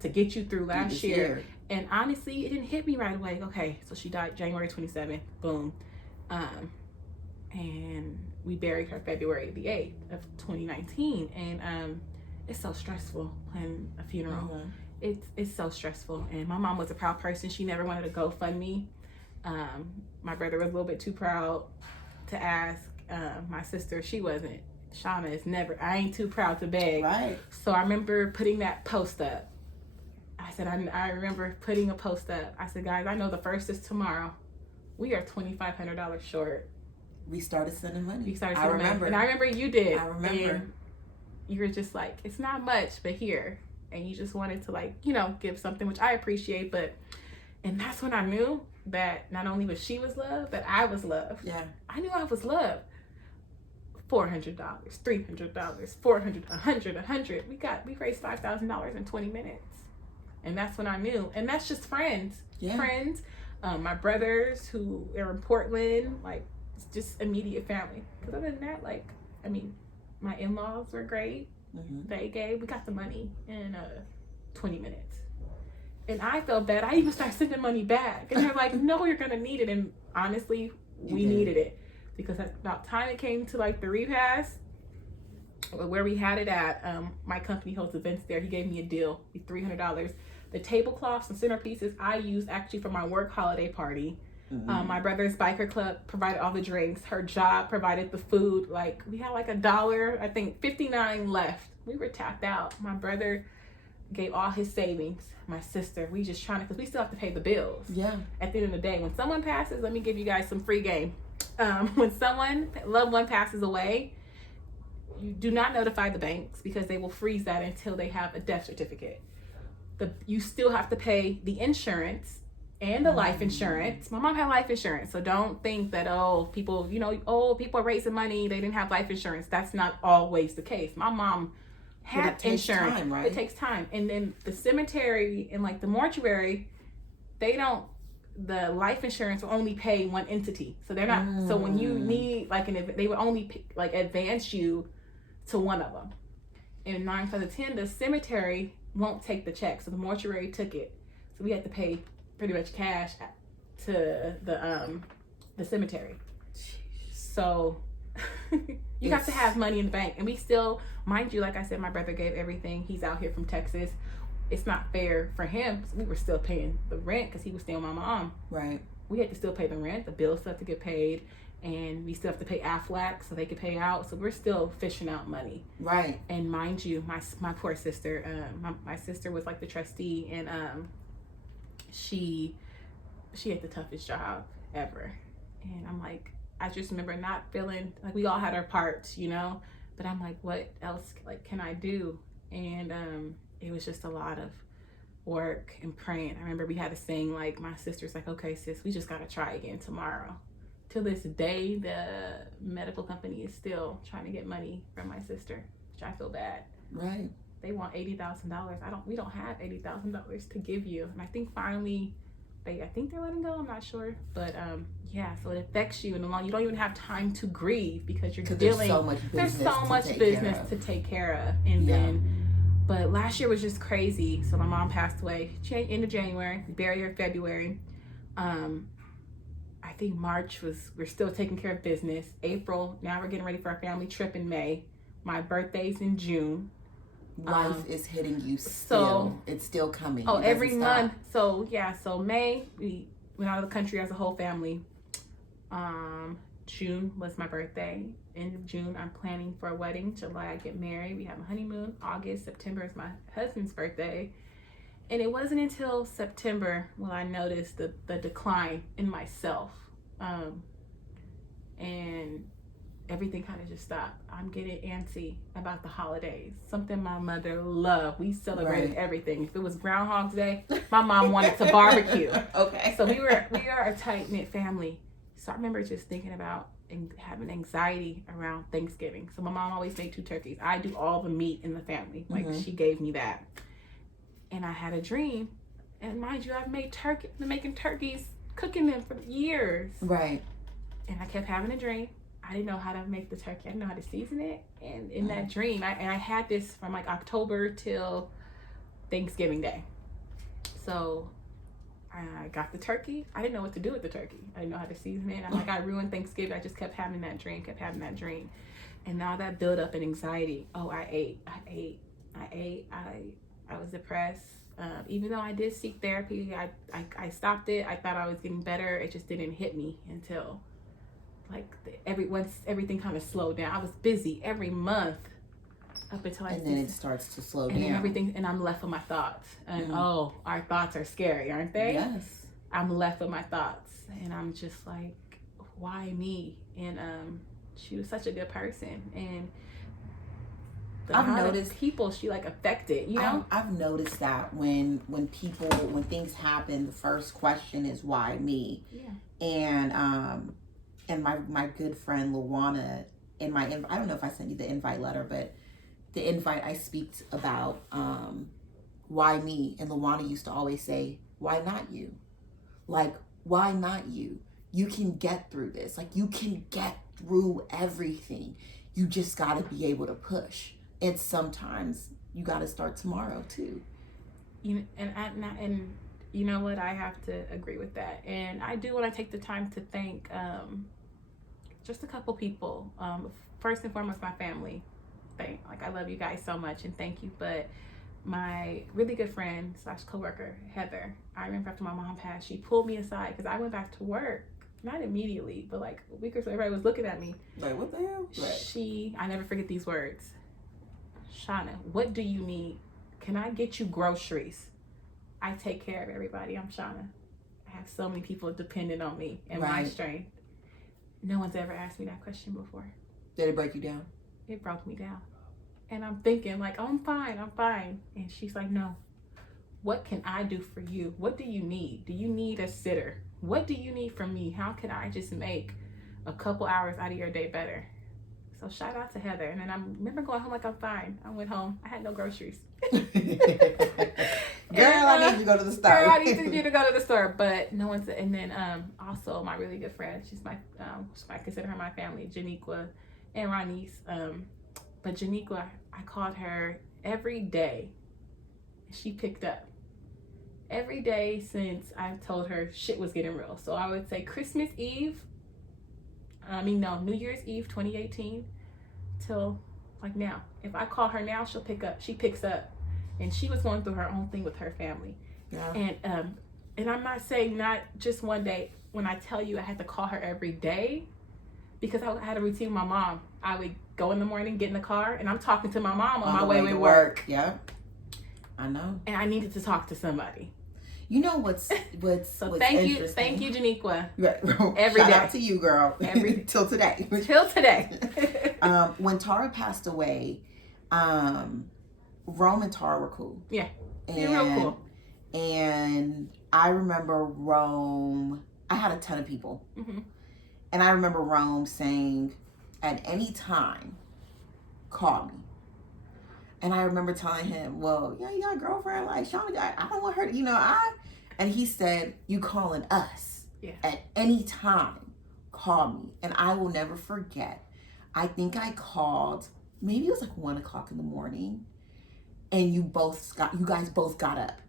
to get you through last year. And honestly, it didn't hit me right away. Okay, so she died January 27th. Boom. and we buried her February the 8th of 2019. And it's so stressful planning a funeral. It's so stressful. And my mom was a proud person. She never wanted to GoFundMe. My brother was a little bit too proud to ask. My sister, she wasn't. Shawna is never, I ain't too proud to beg. Right. So I remember putting that post up. I said, I remember putting a post up. I said, guys, I know the 1st is tomorrow. We are $2,500 short. We started sending money. I remember. And I remember you did. I remember. And you were just like, it's not much, but here. And you just wanted to, like, you know, give something, which I appreciate. And that's when I knew that not only was she was loved, but I was loved. Yeah. I knew I was loved. $400, $300, $400, $100. We raised $5,000 in 20 minutes. And that's when I knew. And that's just friends. Yeah. Friends. My brothers who are in Portland, like, it's just immediate family. Because other than that, like, I mean, my in-laws were great. We got the money in 20 minutes. And I felt bad. I even started sending money back. And they're like, no, you're going to need it. And honestly, we needed it. Because about time it came to, like, the repast, where we had it at, my company hosts events there. He gave me a deal, $300. The tablecloths and centerpieces I used actually for my work holiday party. My brother's biker club provided all the drinks. Her job provided the food. Like, we had like $1, I think 59 left. We were tapped out. My brother gave all his savings. My sister, we just trying to, because we still have to pay the bills. Yeah. At the end of the day, when someone passes, let me give you guys some free game. When someone, loved one passes away, you do not notify the banks because they will freeze that until they have a death certificate. You still have to pay the insurance and the life insurance. My mom had life insurance, so don't think that, people are raising money, they didn't have life insurance. That's not always the case. My mom had insurance. Time, right? It takes time. And then the cemetery and like the mortuary, the life insurance will only pay one entity. So they're not, so when you need like they will only like advance you to one of them. And 9 times out of 10, the cemetery won't take the check. So the mortuary took it. So we had to pay pretty much cash to the cemetery. So you have to have money in the bank. And we still, mind you, like I said, my brother gave everything. He's out here from Texas. It's not fair for him. We were still paying the rent because he was staying with my mom. Right. We had to still pay the rent. The bills still have to get paid. And we still have to pay AFLAC so they could pay out. So we're still fishing out money. Right. And mind you, my poor sister, my sister was like the trustee, and she had the toughest job ever. And I'm like, I just remember not feeling like we all had our parts, but I'm like, what else like can I do? And it was just a lot of work and praying. I remember we had to sing, like, my sister's like, okay, sis, we just got to try again tomorrow. To this day, the medical company is still trying to get money from my sister, which I feel bad. Right. They want $80,000. We don't have $80,000 to give you. And I think finally, I think they're letting go. I'm not sure, but yeah. So it affects you in the long. You don't even have time to grieve because you're dealing. There's so much business to take care of, and then. But last year was just crazy. So my mom passed away end of January. We buried her February. I think March we're still taking care of business. April, now we're getting ready for our family trip in May. My birthday's in June. Life is hitting you still. So, it's still coming. Oh, every month. So yeah, so May, we went out of the country as a whole family. June was my birthday. End of June, I'm planning for a wedding. July, I get married. We have a honeymoon. August, September is my husband's birthday. And it wasn't until September when I noticed the decline in myself. And everything kind of just stopped. I'm getting antsy about the holidays. Something my mother loved. We celebrated everything. If it was Groundhog's Day, my mom wanted to barbecue. Okay. So we are a tight-knit family. So I remember just thinking about and having anxiety around Thanksgiving. So my mom always made 2 turkeys. I do all the meat in the family. Like she gave me that. And I had a dream. And mind you, I've been making turkeys, cooking them for years. Right. And I kept having a dream. I didn't know how to make the turkey. I didn't know how to season it. And in that dream, I had this from like October till Thanksgiving Day. So I got the turkey. I didn't know what to do with the turkey. I didn't know how to season it. I ruined Thanksgiving. I just kept having that dream. And now that build up in anxiety. Oh, I ate. I was depressed. Even though I did seek therapy, I stopped it. I thought I was getting better. It just didn't hit me until once everything kind of slowed down. I was busy every month up until then it starts to slow and down. Everything, and I'm left with my thoughts. And our thoughts are scary, aren't they? Yes. I'm left with my thoughts, and I'm just like, why me? And she was such a good person, and I've noticed people she affected, you know. I've noticed that when things happen, the first question is why me. Yeah. And my good friend Lawana, in my I don't know if I sent you the invite letter, but the invite I speak about why me, and Lawana used to always say, why not you? Like, why not you? You can get through this. Like, you can get through everything. You just got to be able to push. And sometimes you got to start tomorrow too. And you know what? I have to agree with that. And I do want to take the time to thank just a couple people. First and foremost, my family. I love you guys so much and thank you. But my really good friend / coworker, Heather, I remember after my mom passed, she pulled me aside because I went back to work. Not immediately, but a week or so, everybody was looking at me. Like, what the hell? I never forget these words. Shawna, what do you need? Can I get you groceries? I take care of everybody. I'm Shawna. I have so many people dependent on me and my strength. No one's ever asked me that question before. Did it break you down? It broke me down. And I'm thinking oh, I'm fine. And she's like, no. What can I do for you? What do you need? Do you need a sitter? What do you need from me? How can I just make a couple hours out of your day better? So shout out to Heather. And then I remember going home I'm fine. I went home. I had no groceries. Girl, I need you to go to the store. Girl, I need you to go to the store. But no one's. And then also my really good friend. She's I consider her my family, Janiqua and Ronise. But Janiqua, I called her every day. She picked up. Every day since I told her shit was getting real. So I would say New Year's Eve 2018 till now. If I call her now, she'll pick up. She picks up. And she was going through her own thing with her family. Yeah. And I'm not saying not just one day. When I tell you I had to call her every day, because I had a routine with my mom. I would go in the morning, get in the car, and I'm talking to my mom on my way to work. Yeah, I know. And I needed to talk to somebody. You know what's thank you, Janiqua. Right. Every Shout day. out to you, girl. Till today. Till today. When Tara passed away, Rome and Tara were cool. Yeah, they're real cool. And I remember Rome. I had a ton of people, and I remember Rome saying, "At any time, call me." And I remember telling him, well, yeah, you got a girlfriend, Shawna, I don't want her to, and he said, you calling us. Yeah. At any time, call me. And I will never forget. I think I called, maybe it was 1:00 in the morning, and you guys both got up.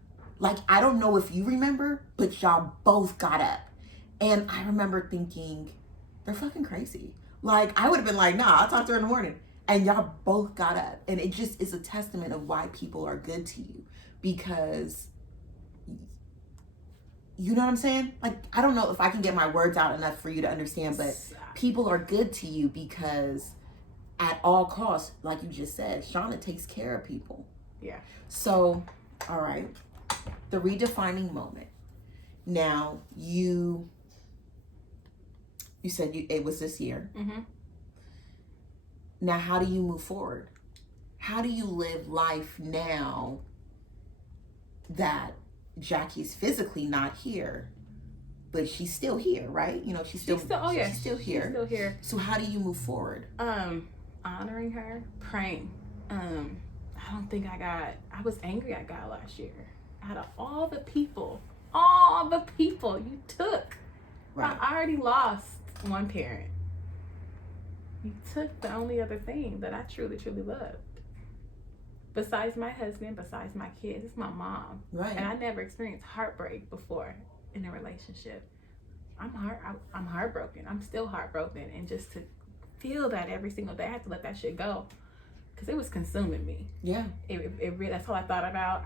I don't know if you remember, but y'all both got up. And I remember thinking, they're fucking crazy. I would have been nah, I'll talk to her in the morning. And y'all both got up. And it just is a testament of why people are good to you. Because, you know what I'm saying? I don't know if I can get my words out enough for you to understand, but people are good to you because at all costs, like you just said, Shawna takes care of people. Yeah. So, all right. The redefining moment. Now, you said it was this year. Mm-hmm. Now, how do you move forward? How do you live life now that Jackie's physically not here, but she's still here, right? She's still here. She's still here. So how do you move forward? Honoring her, praying. I don't think I was angry at God last year. Out of all the people you took, right. I already lost one parent. You took the only other thing that I truly, truly loved. Besides my husband, besides my kids, it's my mom. Right. And I never experienced heartbreak before. in a relationship. I'm heartbroken. I'm still heartbroken. And just to feel that every single day, I had to let that shit go. Because it was consuming me. Yeah. It really, that's all I thought about.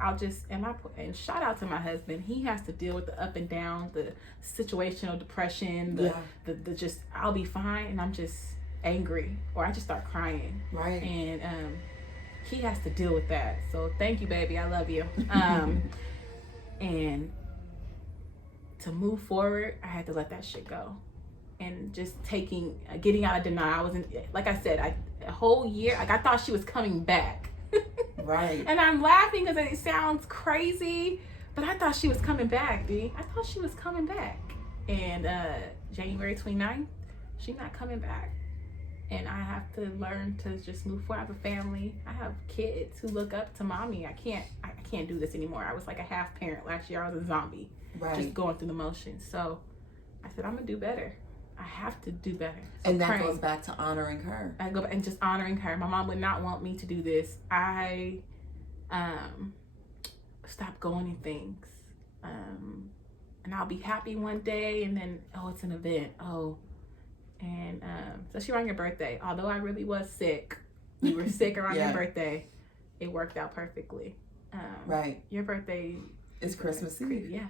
And shout out to my husband. He has to deal with the up and down, the situational depression, the just, I'll be fine. And I'm just angry. Or I just start crying. Right. And he has to deal with that. So thank you, baby. I love you. And to move forward, I had to let that shit go. And just getting out of denial. I wasn't, like I said, a whole year, like I thought she was coming back. Right. And I'm laughing because it sounds crazy, but I thought she was coming back, D. I thought she was coming back. And January 29th, she's not coming back. And I have to learn to just move forward. I have a family. I have kids who look up to mommy. I can't do this anymore. I was like a half parent last year. I was a zombie. Right. Just going through the motions. So I said, I'm gonna do better. I have to do better. So and that goes back to honoring her. I go back and just honoring her. My mom would not want me to do this. I stopped going in things. And I'll be happy one day and then, oh, it's an event. Oh. And especially around your birthday. Although I really was sick. You were sick around your birthday. It worked out perfectly. Right. Your birthday is Christmas Eve. Yeah.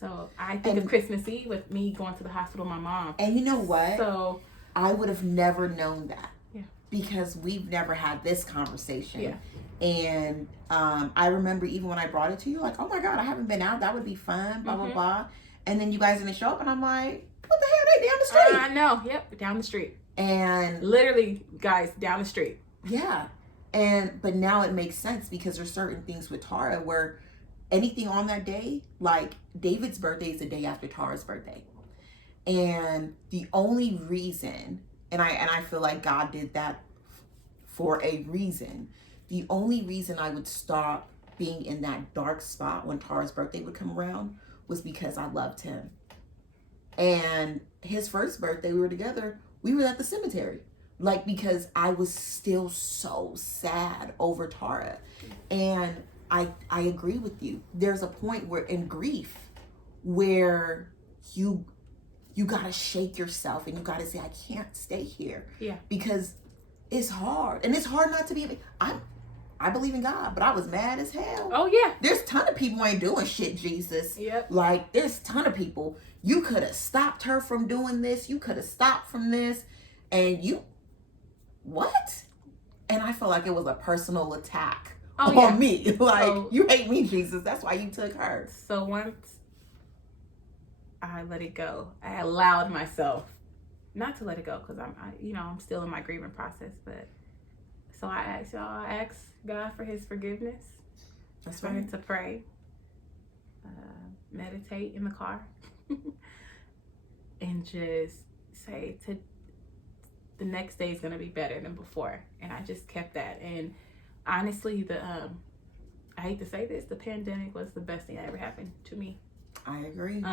So I think of Christmas Eve with me going to the hospital with my mom. And you know what? So I would have never known that. Yeah. Because we've never had this conversation. Yeah. And I remember even when I brought it to you, like, oh my God, I haven't been out. That would be fun, blah, blah, blah. And then you guys didn't show up and I'm like, what the hell? They down the street. I know. Yep. Down the street. And literally, guys, down the street. Yeah. But now it makes sense because there's certain things with Tara where anything on that day, like David's birthday is the day after Tara's birthday. And the only reason, and I feel like God did that for a reason, the only reason I would stop being in that dark spot when Tara's birthday would come around was because I loved him. And his first birthday, we were together, we were at the cemetery. Like, because I was still so sad over Tara. And I agree with you. There's a point where in grief where you gotta shake yourself and you gotta say, I can't stay here. Yeah. Because it's hard. And it's hard not to be. I believe in God, but I was mad as hell. Oh yeah. There's a ton of people who ain't doing shit, Jesus. Yep. Like, there's a ton of people. You could have stopped her from doing this. You could have stopped from this. And what? And I felt like it was a personal attack on me. Like, you hate me, Jesus. That's why you took her. So once I let it go, I allowed myself not to let it go because I'm still in my grieving process. But so I asked God for his forgiveness. That's I started to pray, meditate in the car, and just say the next day is going to be better than before. And I just kept that. And honestly, I hate to say this, the pandemic was the best thing that ever happened to me. I agree.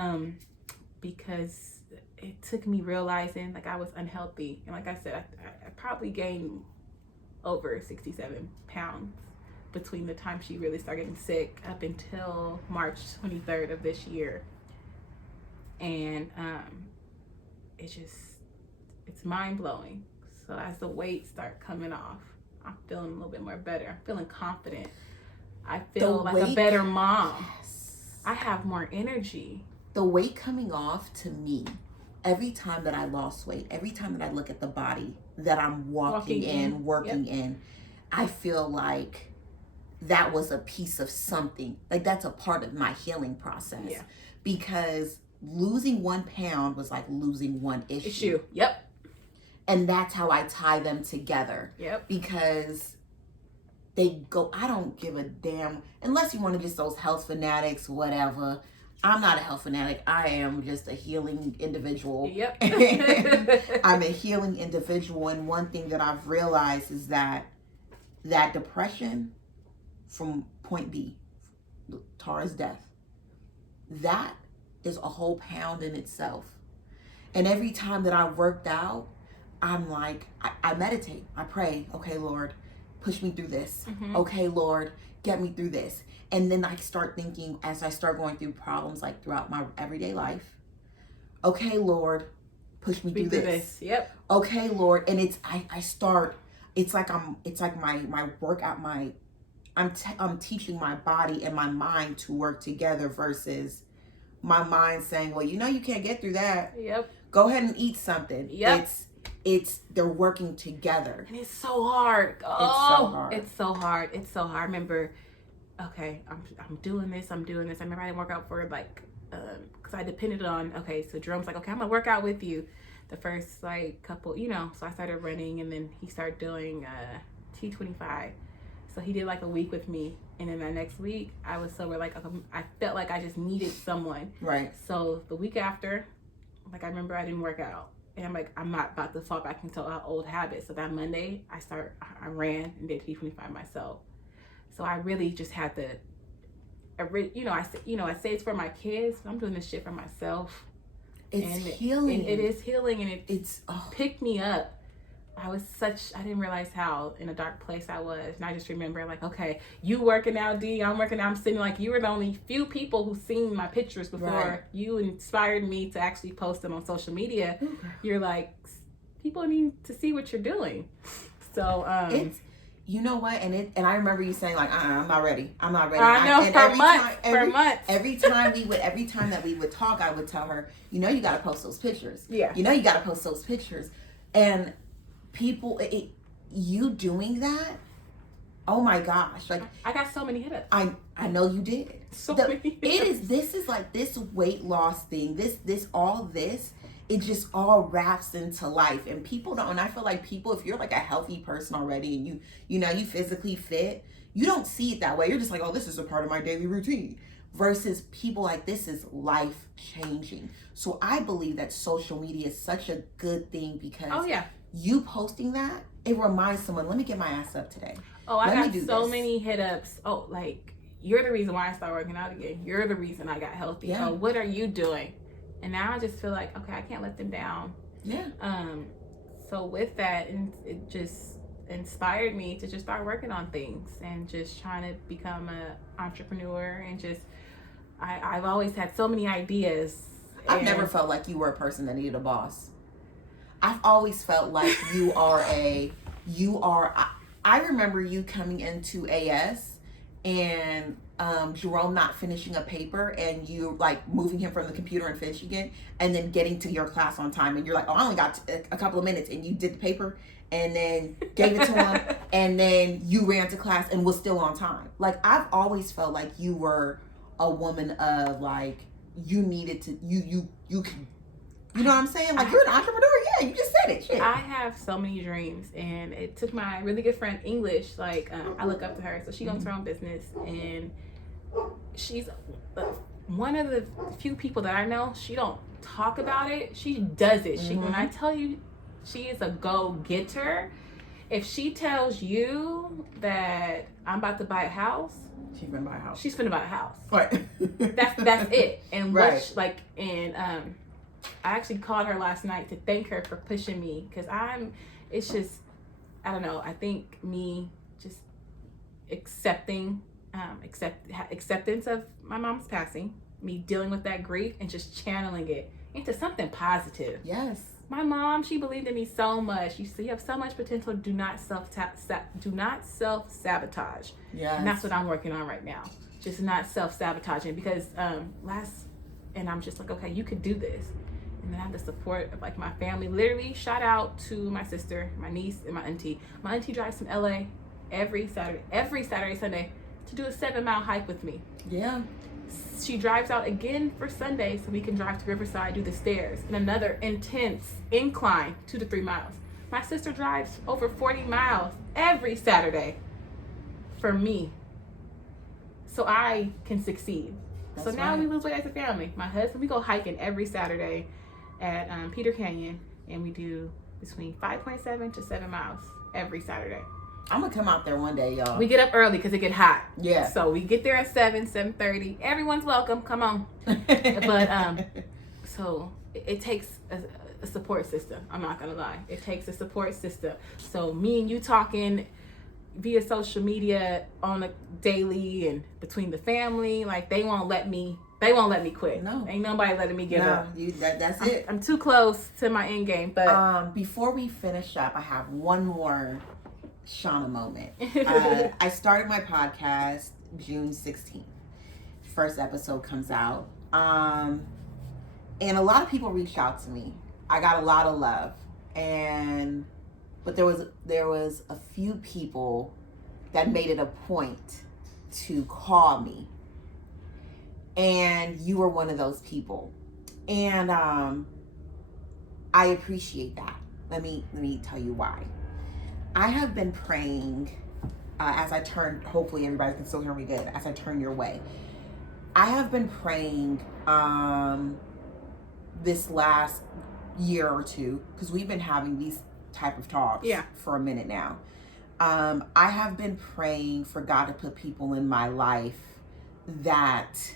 Because it took me realizing like I was unhealthy. And like I said, I probably gained over 67 pounds between the time she really started getting sick up until March 23rd of this year. And it's mind-blowing. So as the weight start coming off, I'm feeling a little bit more better. I'm feeling confident. I feel like a better mom. Yes. I have more energy. The weight coming off, to me, every time that I lost weight, every time that I look at the body that I'm working in, I feel like that was a piece of something. Like, that's a part of my healing process. Yeah. Because losing 1 pound was like losing one issue. Yep. And that's how I tie them together. Yep. Because they go, I don't give a damn, unless you want to just those health fanatics, whatever. I'm not a health fanatic. I am just a healing individual. Yep. I'm a healing individual. And one thing that I've realized is that depression from point B, Tara's death, that is a whole pound in itself. And every time that I worked out, I'm like, I meditate, I pray, okay, Lord, push me through this. Mm-hmm. Okay, Lord, get me through this. And then I start thinking, as I start going through problems like throughout my everyday life, okay, Lord, push me through this. Yep. Okay, Lord. And I start, it's like my workout, I'm teaching my body and my mind to work together versus my mind saying, well, you can't get through that. Yep. Go ahead and eat something. Yep. They're working together. And it's so hard. Oh, it's so hard. It's so hard. I remember, okay, I'm doing this. I remember I didn't work out for like, because I depended on, okay, so Jerome's like, okay, I'm gonna work out with you the first like couple, so I started running, and then he started doing T25. So he did like a week with me, and then the next week I was sober. Like I felt like I just needed someone. Right. So the week after, like I remember I didn't work out, and I'm like, I'm not about to fall back into an old habit. So that Monday I ran and did T25 myself. So I really just had to, I say it's for my kids, but I'm doing this shit for myself. It's healing. It is healing, and it's picked me up. I didn't realize how in a dark place I was. And I just remember like, okay, you working out, D, I'm working out. I'm sitting like, you were the only few people who seen my pictures before. Right. You inspired me to actually post them on social media. Mm-hmm. You're like, people need to see what you're doing. So, it's, you know what? And I remember you saying like, I'm not ready. I'm not ready. I know, for months. Every time that we would talk, I would tell her, you got to post those pictures. Yeah. You got to post those pictures. And people, you doing that, oh my gosh, like I got so many hit-ups. I know you did. This is like this weight loss thing, this it just all wraps into life, and people don't. And I feel like people, if you're like a healthy person already, and you physically fit, you don't see it that way. You're just like, oh, this is a part of my daily routine. Versus people like, this is life changing. So I believe that social media is such a good thing because you posting that, it reminds someone, let me get my ass up today. Oh, I got so many hit ups. Oh, like, you're the reason why I started working out again. You're the reason I got healthy. Yeah. Oh, what are you doing? And now I just feel like, okay, I can't let them down. Yeah. So with that, and it just inspired me to just start working on things and just trying to become an entrepreneur, and just I've always had so many ideas. I've never felt like you were a person that needed a boss. I've always felt like I remember you coming into AS and Jerome not finishing a paper, and you like moving him from the computer and finishing it, and then getting to your class on time, and you're like, oh, I only got a couple of minutes, and you did the paper and then gave it to him and then you ran to class and was still on time. Like, I've always felt like you were a woman of like, you needed to, you could, you know what I'm saying? Like, you're an entrepreneur. Yeah, you just said it. Shit. I have so many dreams, and it took my really good friend English. Like, I look up to her. So she owns her own business, and she's one of the few people that I know. She don't talk about it. She does it. She, when I tell you, she is a go-getter. If she tells you that I'm about to buy a house, she's gonna buy a house. She's gonna buy a house. Right. That's it. And right. I actually called her last night to thank her for pushing me, because it's just, I don't know, I think me just acceptance of my mom's passing, me dealing with that grief and just channeling it into something positive. Yes. My mom, she believed in me so much. You have so much potential. Do not self-sabotage. Yes. And that's what I'm working on right now. Just not self-sabotaging, because and I'm just like, okay, you could do this. And then I have the support of like my family. Literally, shout out to my sister, my niece, and my auntie. My auntie drives from LA every Saturday, Sunday to do a 7-mile hike with me. Yeah. She drives out again for Sunday so we can drive to Riverside, do the stairs, and another intense incline, 2 to 3 miles. My sister drives over 40 miles every Saturday for me, so I can succeed. That's so now we lose weight as a family. My husband, we go hiking every Saturday at Peter Canyon, and we do between 5.7 to 7 miles every Saturday. I'm gonna come out there one day, y'all. We get up early because it get hot. Yeah. So we get there at 7:30. Everyone's welcome. Come on. But so it takes a support system. I'm not gonna lie. It takes a support system. So me and you talking, via social media on a daily and between the family. Like they won't let me quit. No. Ain't nobody letting me give up. That's it. I'm too close to my end game. But before we finish up, I have one more Shawna moment. I started my podcast June 16th. First episode comes out. And a lot of people reached out to me. I got a lot of love. But there was a few people that made it a point to call me. And you were one of those people. And I appreciate that. Let me tell you why. I have been praying as I turn, hopefully everybody can still hear me good, as I turn your way. I have been praying this last year or two, because we've been having these type of talks for a minute now. I have been praying for God to put people in my life that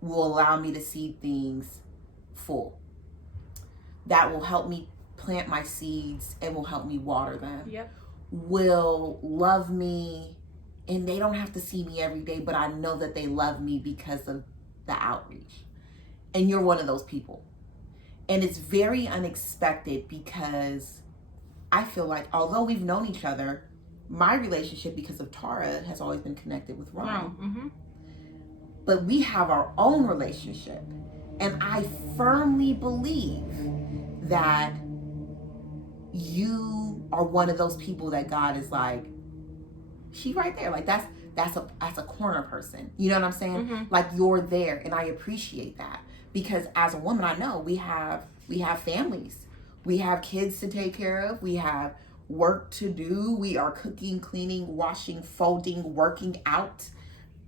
will allow me to see things full, that will help me plant my seeds and will help me water them, will love me, and they don't have to see me every day, but I know that they love me because of the outreach. And you're one of those people. And it's very unexpected, because I feel like although we've known each other, my relationship because of Tara has always been connected with Ron. But we have our own relationship. And I firmly believe that you are one of those people that God is like, she right there. Like that's a corner person. You know what I'm saying? Like you're there, and I appreciate that, because as a woman, I know we have families, we have kids to take care of, we have work to do, we are cooking, cleaning, washing, folding, working out,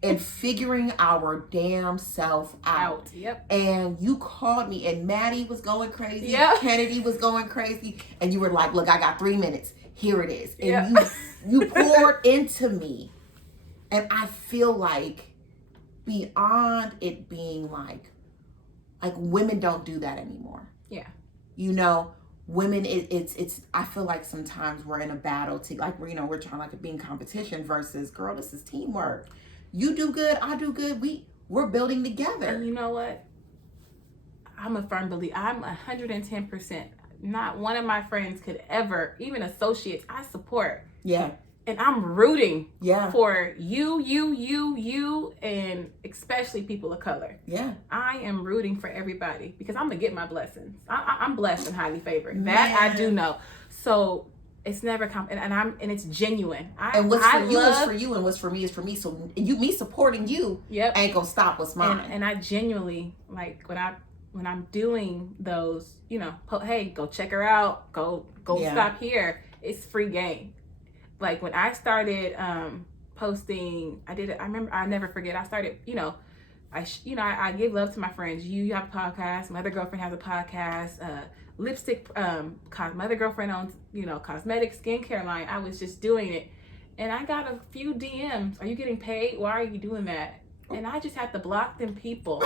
and figuring our damn self out. And you called me, and Maddie was going crazy, Kennedy was going crazy, and you were like, look, I got 3 minutes, here it is. And you poured into me. And I feel like beyond it being like women don't do that anymore. You know, women, it's I feel like sometimes we're in a battle to we're trying to be in competition versus, girl, this is teamwork. You do good, I do good. We're building together. And you know what? I'm a firm believer. I'm 110%. Not one of my friends could ever, even associates, I support. And I'm rooting for you, and especially people of color. I am rooting for everybody, because I'm going to get my blessings. I'm blessed and highly favored. That I do know. So it's never and it's genuine. And what's for you is for you, and what's for me is for me. So me supporting you ain't gonna stop what's mine. And I genuinely, like, when I'm doing those, hey, go check her out, go stop here. It's free game. Like when I started posting, I remember, I never forget. I started, I give love to my friends. You have a podcast. My other girlfriend has a podcast. Lipstick, my other girlfriend owns, cosmetic skincare line. I was just doing it, and I got a few DMs. Are you getting paid? Why are you doing that? And I just had to block them people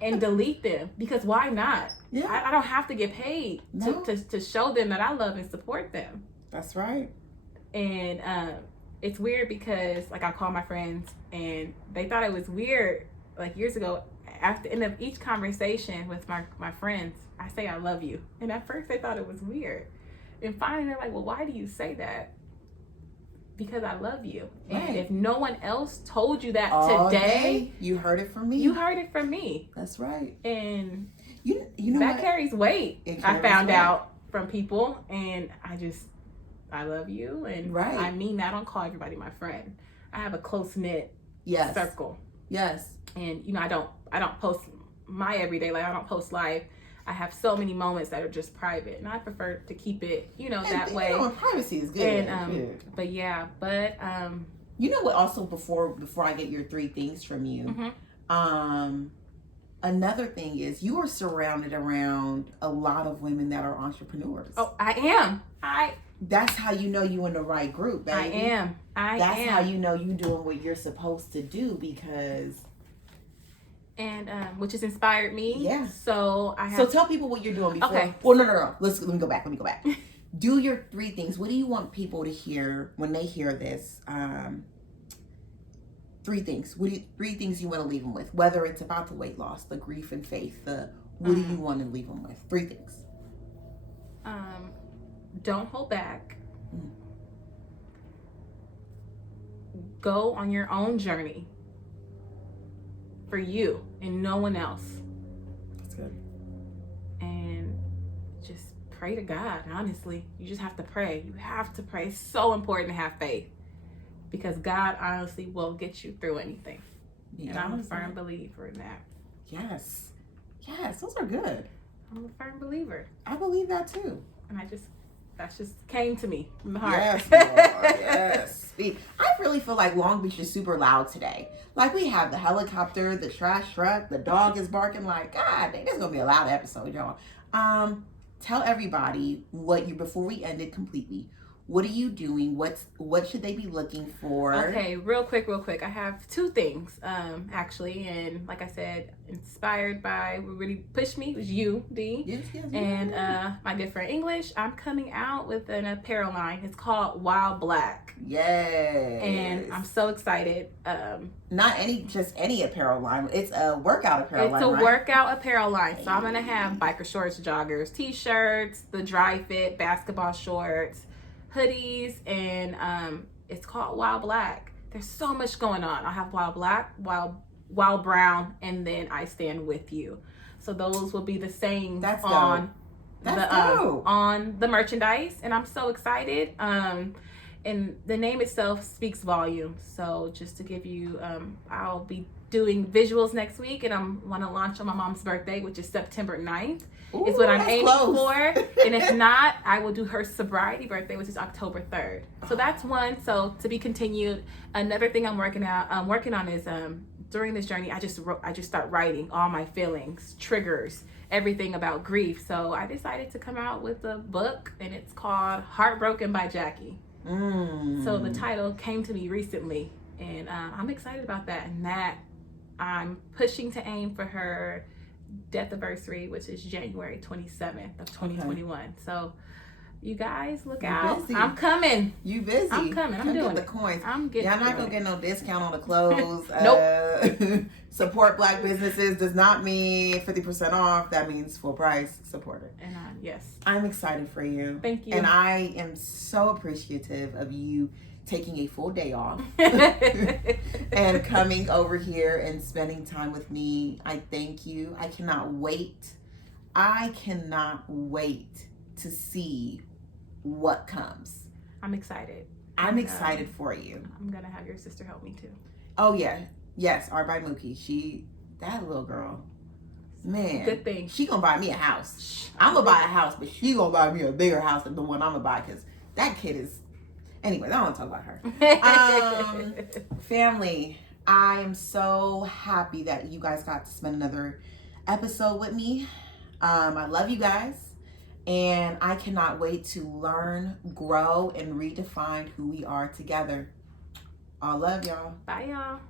and delete them, because why not? I don't have to get paid to show them that I love and support them. That's right. And it's weird, because like I call my friends, and they thought it was weird like years ago. At the end of each conversation with my friends, I say I love you. And at first they thought it was weird. And finally they're like, well, why do you say that? Because I love you. Right. And if no one else told you that today, you heard it from me. You heard it from me. That's right. And you know that what? Carries weight. I found out from people, and I love you, and I mean that. I don't call everybody my friend. I have a close-knit circle. And I don't post my everyday life. I don't post life. I have so many moments that are just private, and I prefer to keep it, that way. Privacy is good. And but you know what? Also, before I get your 3 things from you, another thing is you are surrounded around a lot of women that are entrepreneurs. Oh, I am. That's how you know you in the right group, baby. I am. That's how you know you doing what you're supposed to do, because. And which has inspired me. So So tell people what you're doing before. Okay. Well, no. Let me go back. do your 3 things. What do you want people to hear when they hear this? 3 things. 3 things you want to leave them with? Whether it's about the weight loss, the grief and faith, what do you want to leave them with? 3 things. Don't hold back. Go on your own journey for you and no one else. That's good. And just pray to God, honestly. You just have to pray. You have to pray. It's so important to have faith because God honestly will get you through anything. Yeah, and I'm a firm believer in that. Yes. Yes, those are good. I'm a firm believer. I believe that too. And that just came to me from the heart. Yes, Lord, yes. I really feel like Long Beach is super loud today. Like we have the helicopter, the trash truck, the dog is barking. Like, God, this is gonna be a loud episode, y'all. Tell everybody before we end it completely. What are you doing? What should they be looking for? Okay, real quick. I have 2 things, actually, and like I said, inspired by what really pushed me was you, D. Yes. And my good friend English. I'm coming out with an apparel line. It's called Wild Black. Yes. And I'm so excited. Not just any apparel line. It's a workout apparel line. It's a right? workout apparel line. So I'm gonna have biker shorts, joggers, t-shirts, the dry fit basketball shorts, hoodies, and it's called Wild Black. There's so much going on. I have Wild Black, Wild Brown, and then I Stand With You. So those will be the sayings on the merchandise, and I'm so excited. And the name itself speaks volumes. So just to give you, I'll be doing visuals next week, and I'm want to launch on my mom's birthday, which is September 9th. Ooh, is what I'm aiming close. for. And if not, I will do her sobriety birthday, which is October 3rd. So that's one. So to be continued. Another thing I'm working on is during this journey, I just start writing all my feelings, triggers, everything about grief. So I decided to come out with a book, and it's called Heartbroken by Jackie. So the title came to me recently, and I'm excited about that. And that I'm pushing to aim for her death anniversary, which is January 27th of 2021. Okay. So you guys look out. Busy. I'm coming. You busy. I'm coming. I'm doing the coins. I'm getting Y'all not gonna get no discount on the clothes. Nope. Support Black businesses does not mean 50% off. That means full price. Support it. And yes. I'm excited for you. Thank you. And I am so appreciative of you taking a full day off and coming over here and spending time with me. I thank you. I cannot wait to see what comes. I'm excited. I'm excited for you. I'm gonna have your sister help me too. Oh yeah. Yes, our by Mookie. That little girl. Man. Good thing. She gonna buy me a house. I'm gonna buy a house, but she gonna buy me a bigger house than the one I'm gonna buy, because that kid is. Anyways, I don't want to talk about her. Family, I am so happy that you guys got to spend another episode with me. I love you guys, and I cannot wait to learn, grow, and redefine who we are together. I love y'all. Bye, y'all.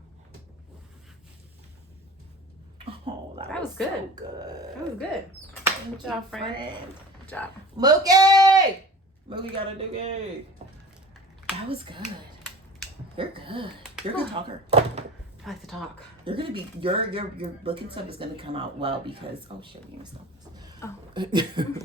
Oh, that was good. So good. That was good. Good job, friend. Good job. Mookie! Mookie got a doogie. That was good. You're good. You're a good talker. I like to talk. You're gonna be your book and stuff is gonna come out well because shit, we messed up. Oh.